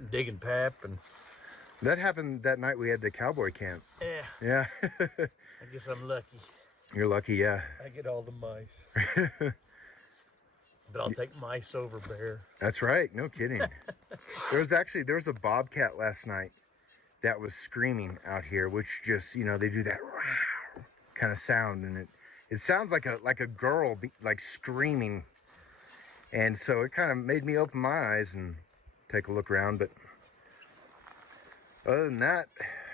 And That happened that night we had the cowboy camp. yeah, Yeah. I guess I'm lucky. You're lucky, yeah. I get all the mice. But I'll take mice over bear. That's right, no kidding. there was a bobcat last night that was screaming out here, which just, they do that kind of sound, and it sounds like a girl like screaming. And so it kind of made me open my eyes and take a look around. But other than that,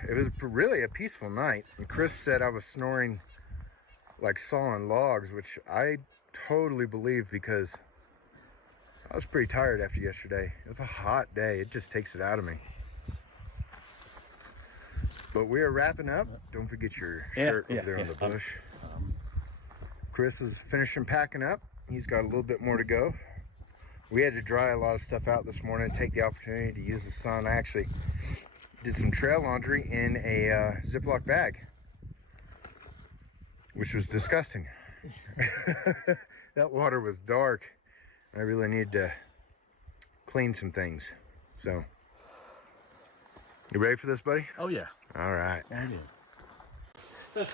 it was really a peaceful night. And Chris said I was snoring like sawing logs, which I totally believe, because I was pretty tired after yesterday. It was a hot day. It just takes it out of me. But we are wrapping up. Don't forget your shirt over there on the bush. Chris is finishing packing up. He's got a little bit more to go. We had to dry a lot of stuff out this morning, take the opportunity to use the sun. I actually did some trail laundry in a Ziploc bag, which was disgusting. That water was dark. I really need to clean some things. So, you ready for this, buddy? Oh yeah. All right. I do.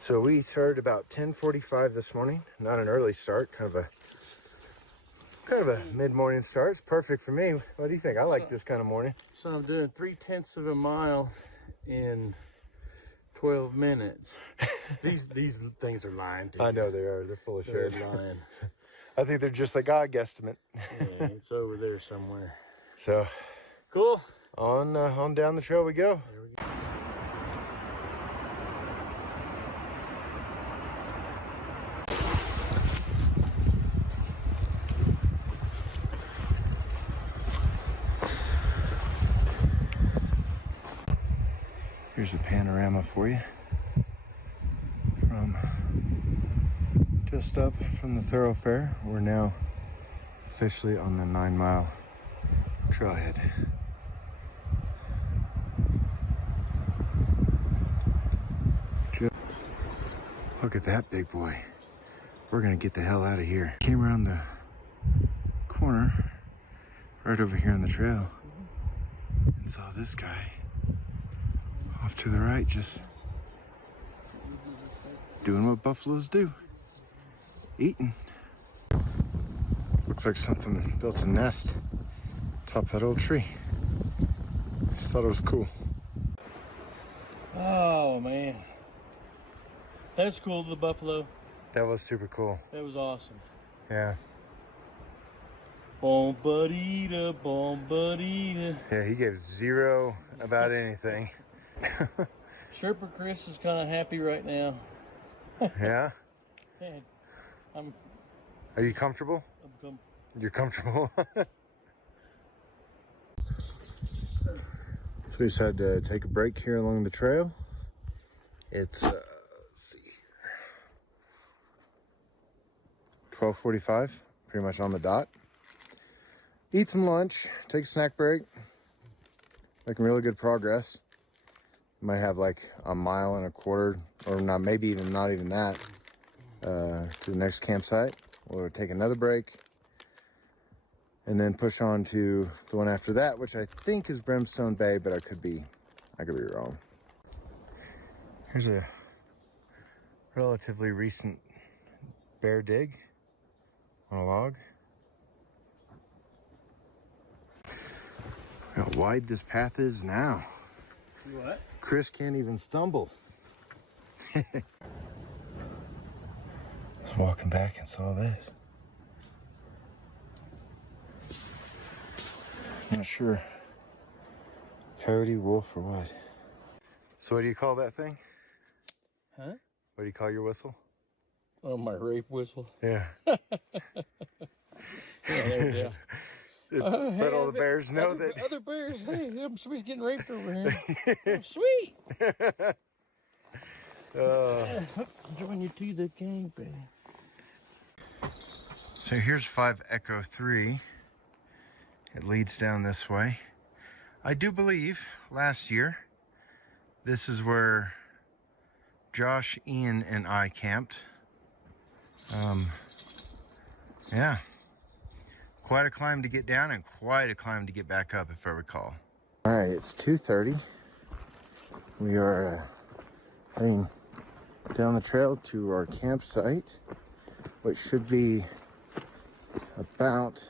So we started about 10:45 this morning. Not an early start, kind of a mid-morning start. It's perfect for me. What do you think? I like this kind of morning. So I'm doing 3/10 of a mile in 12 minutes. These things are lying to you. I know they are. They're full of They're shit. lying. I think they're just like, I guesstimate. Yeah, it's over there somewhere. So Cool. on down the trail we go. There we go. Here's a panorama for you from just up from the Thorofare. We're now officially on the 9-mile trailhead. Look at that big boy. We're gonna get the hell out of here. Came around the corner right over here on the trail and saw this guy off to the right, just doing what buffaloes do, eating. Looks like something built a nest atop that old tree. Just thought it was cool. Oh man. That's cool, the buffalo. That was super cool. That was awesome. Yeah. Bombadita, bombadita. Yeah, he gave zero about anything. Sherpa Chris is kind of happy right now. Yeah? Hey, Are you comfortable? I'm You're comfortable? So we decided to take a break here along the trail. It's, let's see here, 12:45, pretty much on the dot. eat some lunch, take a snack break, making really good progress. Might have like a mile and a quarter, or not, maybe even not even that, to the next campsite. We'll take another break and then push on to the one after that, which I think is Brimstone Bay, but I could be wrong. Here's a relatively recent bear dig on a log. How wide this path is now. What? Chris can't even stumble. I was walking back and saw this. Not sure. Coyote, wolf, or what? So what do you call that thing? Huh? What do you call your whistle? Oh, my rape whistle. Yeah. Yeah. Let all the bears know that. Other bears, hey, somebody's getting raped over here. Oh, sweet. Join you to the gang, baby. So here's 5 Echo 3. It leads down this way. I do believe last year this is where Josh, Ian, and I camped. Yeah. Quite a climb to get down and quite a climb to get back up, if I recall. All right, it's 2:30. We are heading down the trail to our campsite, which should be about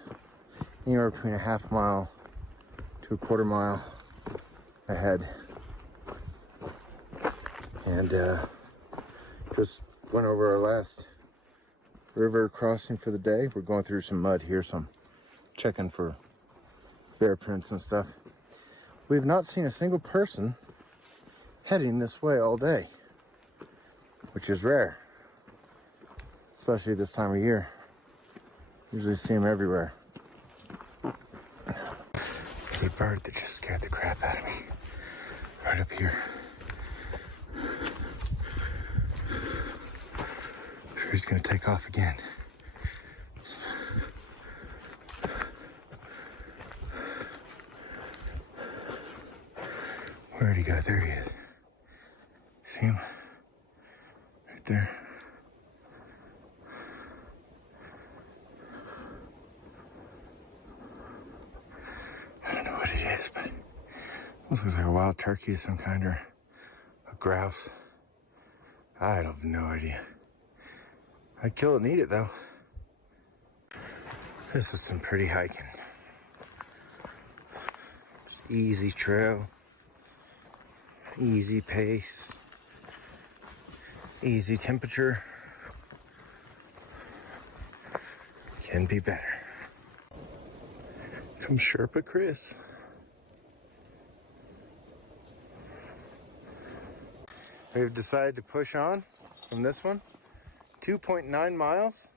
anywhere between a half mile to a quarter mile ahead. And just went over our last river crossing for the day. We're going through some mud here, so I'm checking for bear prints and stuff. We've not seen a single person heading this way all day, which is rare, especially this time of year. Usually see them everywhere. There's a bird that just scared the crap out of me right up here. I'm sure he's gonna take off again. Where'd he go? There he is. See him? Right there. I don't know what it is, but it almost looks like a wild turkey of some kind, or a grouse. I have no idea. I'd kill it and eat it, though. This is some pretty hiking. Easy trail. Easy pace. Easy temperature. Can be better. Come Sherpa Chris. We've decided to push on from this one. 2.9 miles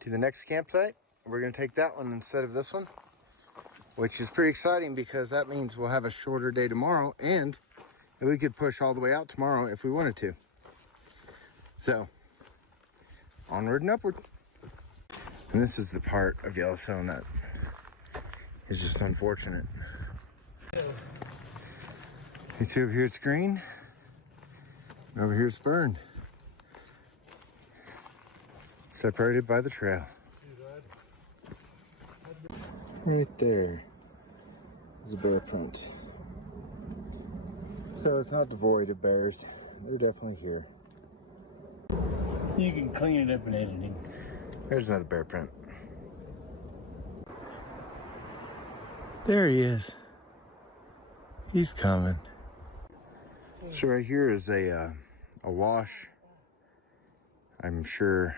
to the next campsite. We're going to take that one instead of this one, which is pretty exciting because that means we'll have a shorter day tomorrow, and we could push all the way out tomorrow if we wanted to. So, onward and upward. And this is the part of Yellowstone that is just unfortunate. You see over here it's green, and over here it's burned. Separated by the trail. Right there is a bear print. So it's not devoid of bears. They're definitely here. You can clean it up in editing. There's another bear print. There he is. He's coming. So right here is a wash. I'm sure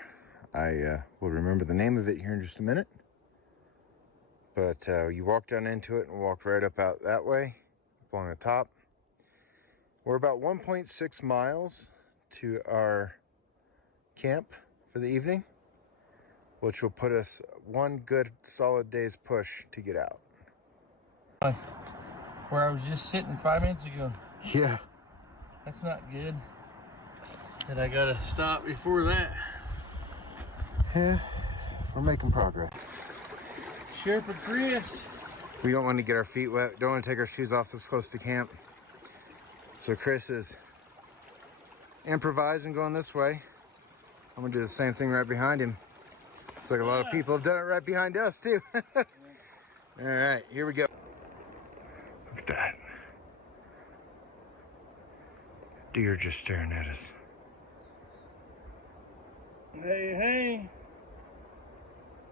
I will remember the name of it here in just a minute. But you walk down into it and walk right up out that way, up along the top. We're about 1.6 miles to our camp for the evening, which will put us one good solid day's push to get out. Where I was just sitting 5 minutes ago. Yeah. That's not good. And I gotta stop before that. Yeah, we're making progress. Shepherd Chris. We don't want to get our feet wet. Don't want to take our shoes off this close to camp. So Chris is improvising going this way. I'm gonna do the same thing right behind him. Looks like a lot of people have done it right behind us too. All right, here we go. Look at that. Deer just staring at us. Hey, hey.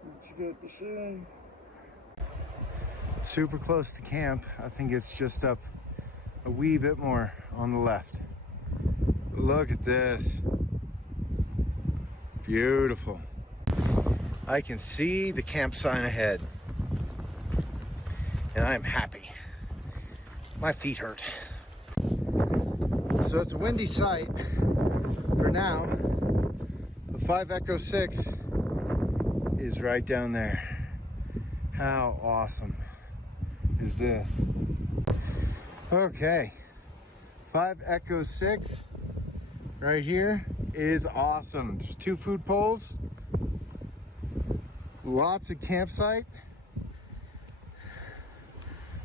What you got to say? Super close to camp. I think it's just up a wee bit more on the left. Look at this. Beautiful. I can see the camp sign ahead. And I'm happy. My feet hurt. So it's a windy sight for now. The 5 Echo 6 is right down there. How awesome is this? Okay, 5 Echo 6 right here is awesome. There's 2 food poles, lots of campsite,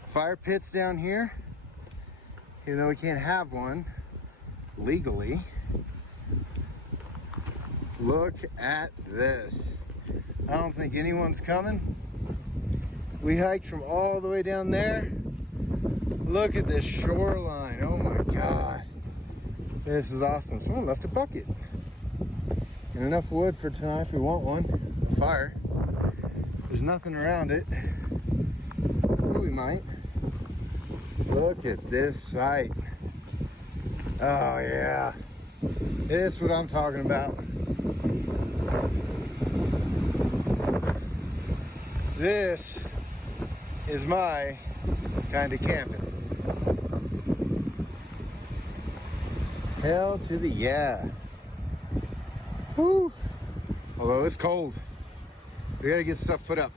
fire pits down here, even though we can't have one legally. Look at this. I don't think anyone's coming. We hiked from all the way down there. Look at this shoreline. Oh my God. This is awesome. Someone left a bucket. And enough wood for tonight if we want one. A fire. There's nothing around it. So we might. Look at this site. Oh yeah. This is what I'm talking about. This is my kind of camping. Hell to the yeah. Woo! Although it's cold. We gotta get stuff put up.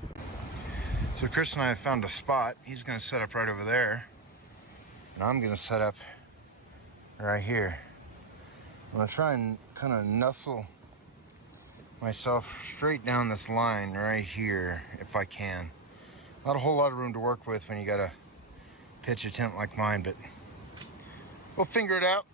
So Chris and I have found a spot. He's gonna set up right over there. And I'm gonna set up right here. I'm gonna try and kind of nestle myself straight down this line right here if I can. Not a whole lot of room to work with when you gotta pitch a tent like mine, but we'll figure it out.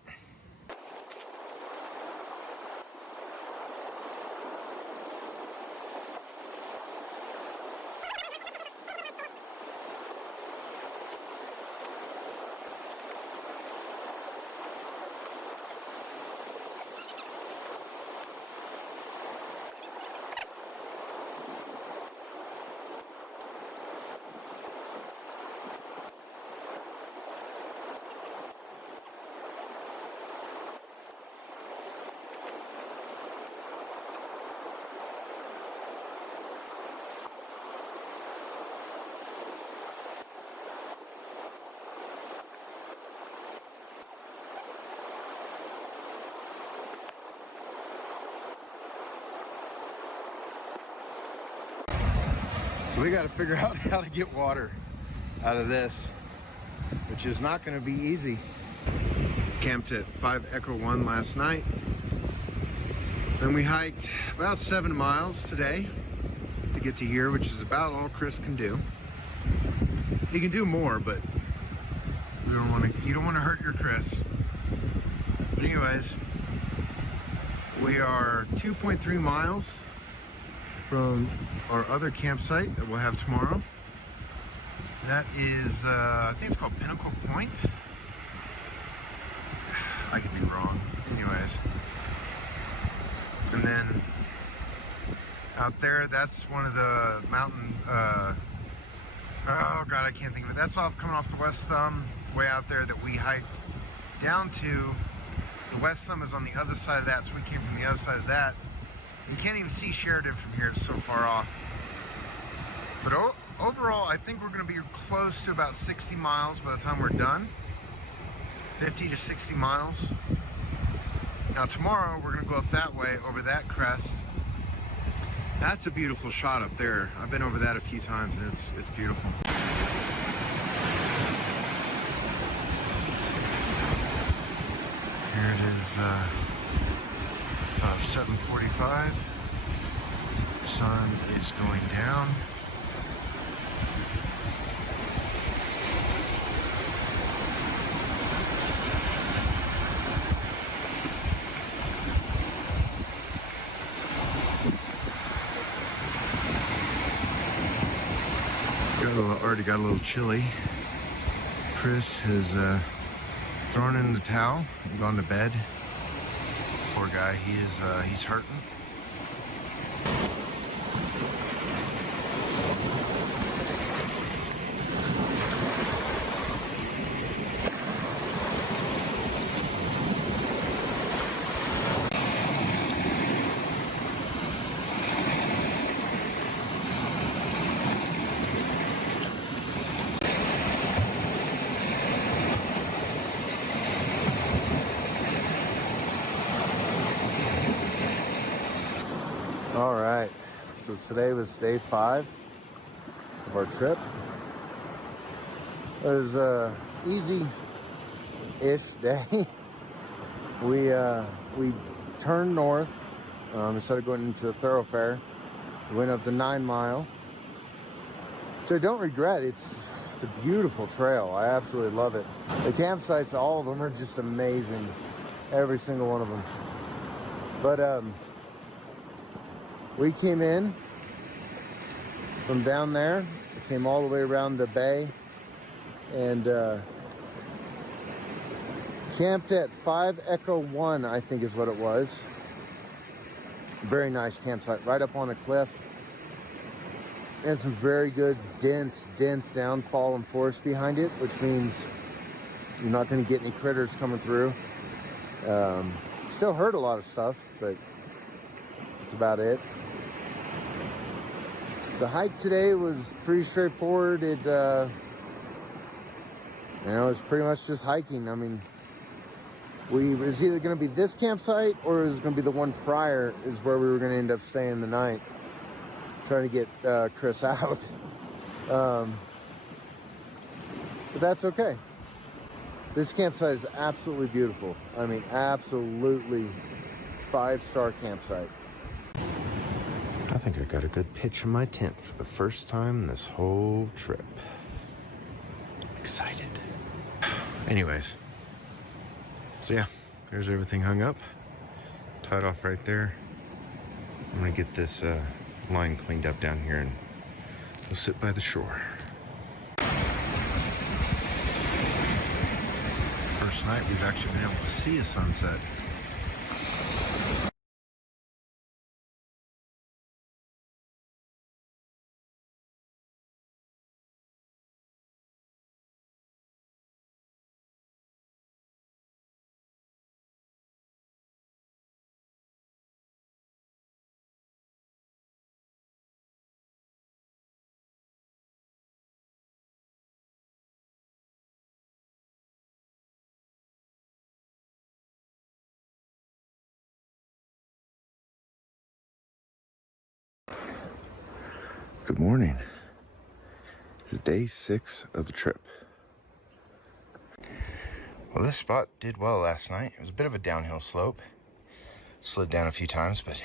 So we got to figure out how to get water out of this, which is not going to be easy. Camped at 5 Echo 1 last night. Then we hiked about 7 miles today to get to here, which is about all Chris can do. He can do more, but you don't want to hurt your Chris. But anyways, we are 2.3 miles from our other campsite that we'll have tomorrow. That is, I think it's called Pinnacle Point. I could be wrong. Anyways. And then out there, that's one of the mountain, oh God, I can't think of it. That's coming off the West Thumb, way out there that we hiked down to. The West Thumb is on the other side of that, so we came from the other side of that. You can't even see Sheridan from here, it's so far off. But overall, I think we're going to be close to about 60 miles by the time we're done. 50 to 60 miles. Now tomorrow, we're going to go up that way, over that crest. That's a beautiful shot up there. I've been over that a few times, and it's beautiful. Here it is, about 7:45. The sun is going down. already got a little chilly. Chris has thrown in the towel and gone to bed. Poor guy, he's hurting. All right, so today was day 5 of our trip. It was a easy-ish day. We turned north instead of going into the Thorofare. We went up the 9 Mile, which I don't regret. It's a beautiful trail. I absolutely love it. The campsites, all of them are just amazing, every single one of them. But we came in from down there, came all the way around the bay, and camped at 5 Echo 1, I think is what it was. Very nice campsite, right up on a cliff. And some very good, dense downfall and forest behind it, which means you're not going to get any critters coming through. Still heard a lot of stuff, but that's about it. The hike today was pretty straightforward. It was pretty much just hiking. I mean, it was either going to be this campsite or it was going to be the one prior is where we were going to end up staying the night. Trying to get Chris out. But that's okay. This campsite is absolutely beautiful. I mean, absolutely 5-star campsite. I think I got a good pitch in my tent for the first time this whole trip. Excited. Anyways, so yeah, there's everything hung up. Tied off right there. I'm gonna get this line cleaned up down here and we'll sit by the shore. First night we've actually been able to see a sunset. Good morning. It's day 6 of the trip. Well, this spot did well last night. It was a bit of a downhill slope. Slid down a few times, but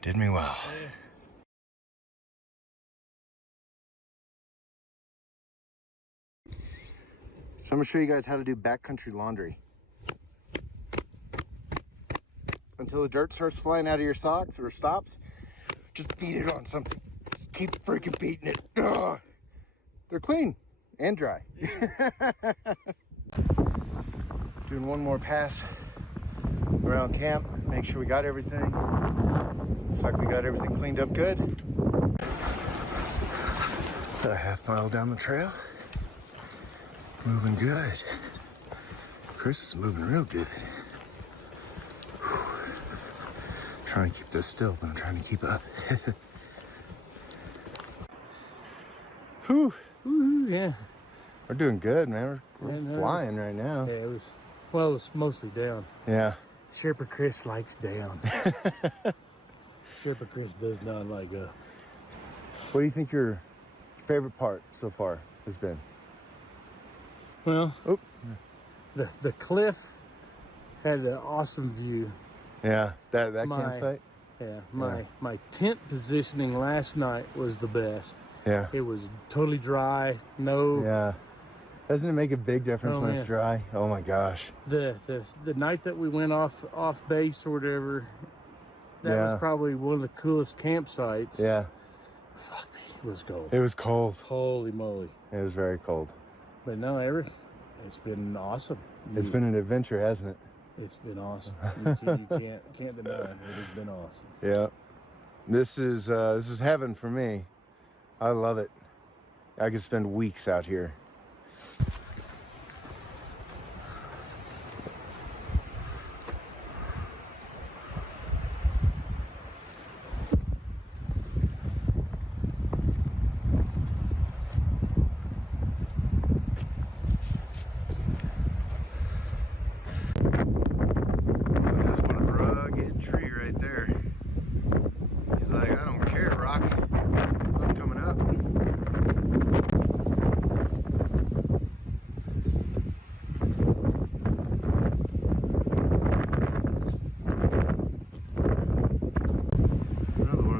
did me well. So I'm gonna show you guys how to do backcountry laundry. Until the dirt starts flying out of your socks or stops, just beat it on something. Just keep freaking beating it. Ugh. They're clean and dry. Doing one more pass around camp. Make sure we got everything. Looks like we got everything cleaned up good. A half mile down the trail. Moving good. Chris is moving real good. Trying to keep this still, but I'm trying to keep up. Whew. Woo, yeah. We're doing good, man. We're flying right now. Yeah, it was mostly down. Yeah. Sherpa Chris likes down. Sherpa Chris does not like up. What do you think your favorite part so far has been? Well, Oh. the cliff had an awesome view. Yeah, that campsite? Yeah, my tent positioning last night was the best. Yeah. It was totally dry. No. Yeah. Doesn't it make a big difference when it's dry? Oh my gosh. The night that we went off base or whatever, that was probably one of the coolest campsites. Yeah. Fuck me, it was cold. It was cold. Holy moly. It was very cold. But no, it's been awesome. It's been an adventure, hasn't it? It's been awesome. You can't deny it. It has been awesome. Yeah. This is heaven for me. I love it. I could spend weeks out here.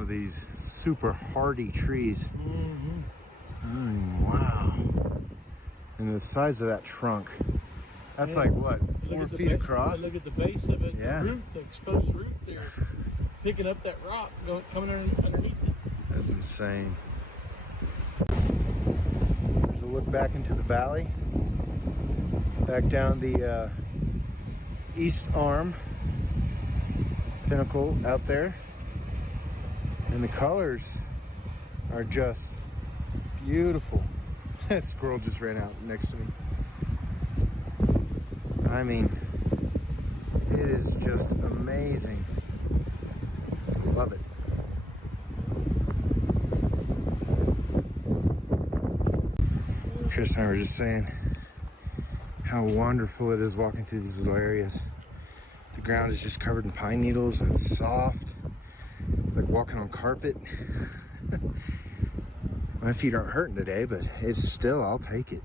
These super hardy trees. Wow. And the size of that trunk. That's like what, 4 feet across? Look at the base of it. Yeah. The root, the exposed root there, picking up that rock, coming underneath it. That's insane. There's a look back into the valley. Back down the east arm pinnacle out there. And the colors are just beautiful. That squirrel just ran out next to me. I mean, it is just amazing. Love it. Chris and I were just saying how wonderful it is walking through these little areas. The ground is just covered in pine needles and it's soft. It's like walking on carpet. My feet aren't hurting today, but it's still, I'll take it.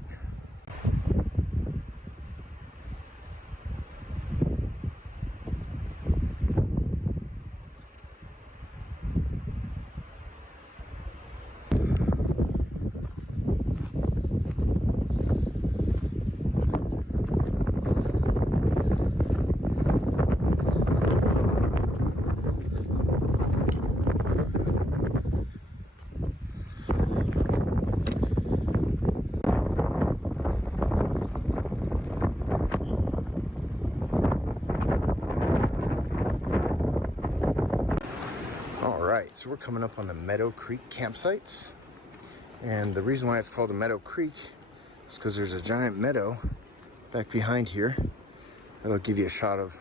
So we're coming up on the Meadow Creek campsites, and the reason why it's called a Meadow Creek is because there's a giant meadow back behind here that I'll give you a shot of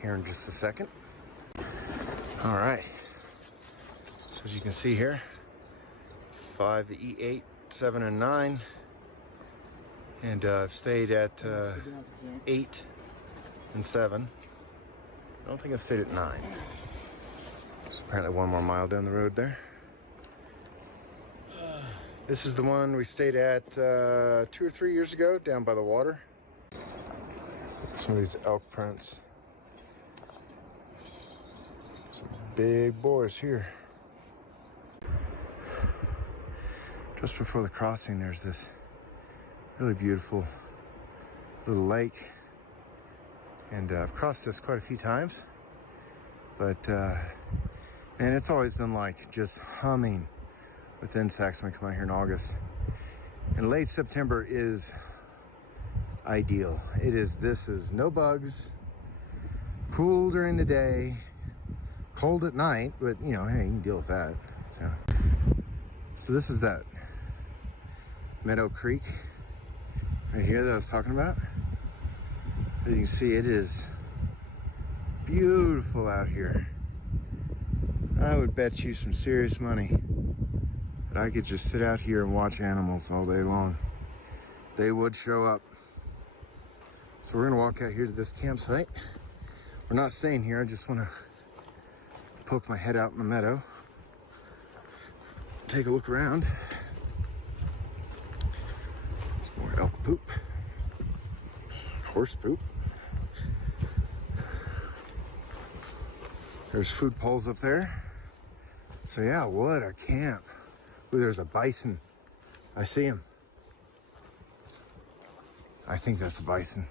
here in just a second. All right, so as you can see here, 5 E8, 7 and 9, and I've stayed at 8 and 7. I don't think I've stayed at 9. Apparently 1 more mile down the road there. This is the one we stayed at 2 or 3 years ago down by the water. Some of these elk prints. Some big boars here. Just before the crossing, there's this really beautiful little lake. And I've crossed this quite a few times. But and it's always been like just humming with insects when we come out here in August. And late September is ideal. This is no bugs, cool during the day, cold at night, but you know, hey, you can deal with that. So this is that Meadow Creek right here that I was talking about. As you can see, it is beautiful out here. I would bet you some serious money that I could just sit out here and watch animals all day long. They would show up. So we're gonna walk out here to this campsite. We're not staying here. I just wanna poke my head out in the meadow, take a look around. Some more elk poop, horse poop. There's food poles up there. So yeah, what a camp. Ooh, there's a bison. I see him. I think that's a bison.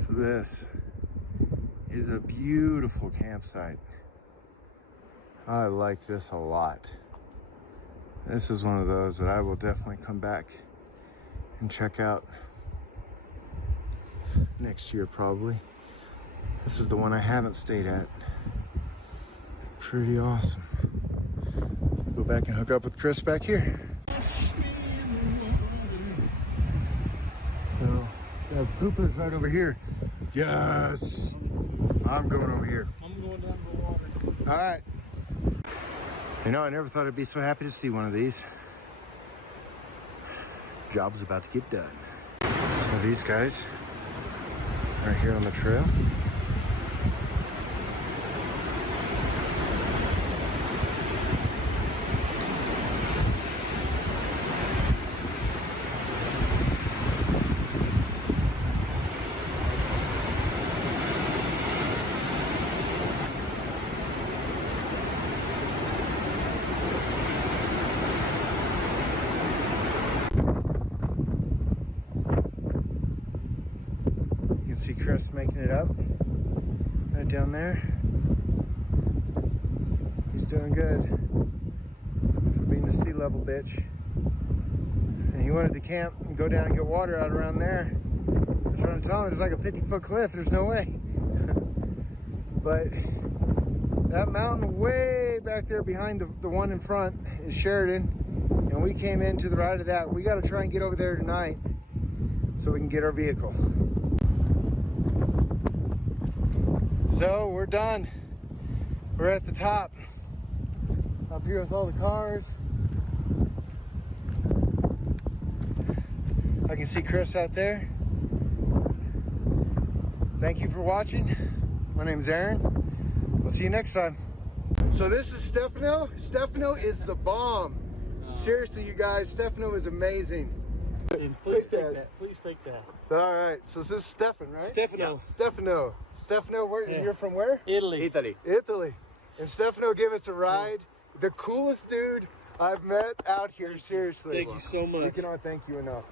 So this is a beautiful campsite. I like this a lot. This is one of those that I will definitely come back and check out next year probably. This is the one I haven't stayed at. Pretty awesome. Go back and hook up with Chris back here. So, we have poopers right over here. Yes! I'm going over here. I'm going down to the water. All right. You know, I never thought I'd be so happy to see one of these. Job's about to get done. So these guys right here on the trail. See Chris making it up right down there. He's doing good for being the sea level bitch. And he wanted to camp and go down and get water out around there. I was trying to tell him there's like a 50-foot cliff. There's no way. But that mountain way back there behind the one in front is Sheridan. And we came in to the right of that. We got to try and get over there tonight so we can get our vehicle. So we're done. We're at the top. Up here with all the cars. I can see Chris out there. Thank you for watching. My name's Aaron. We'll see you next time. So this is Stephano. Stephano is the bomb. Seriously, you guys, Stephano is amazing. Please take that. Please take that. All right, so this is Stefan, right? Stephano. Yeah. Stephano. Stephano, you're from where? Italy. Italy. And Stephano gave us a ride. The coolest dude I've met out here, seriously. Thank you so much. We cannot thank you enough.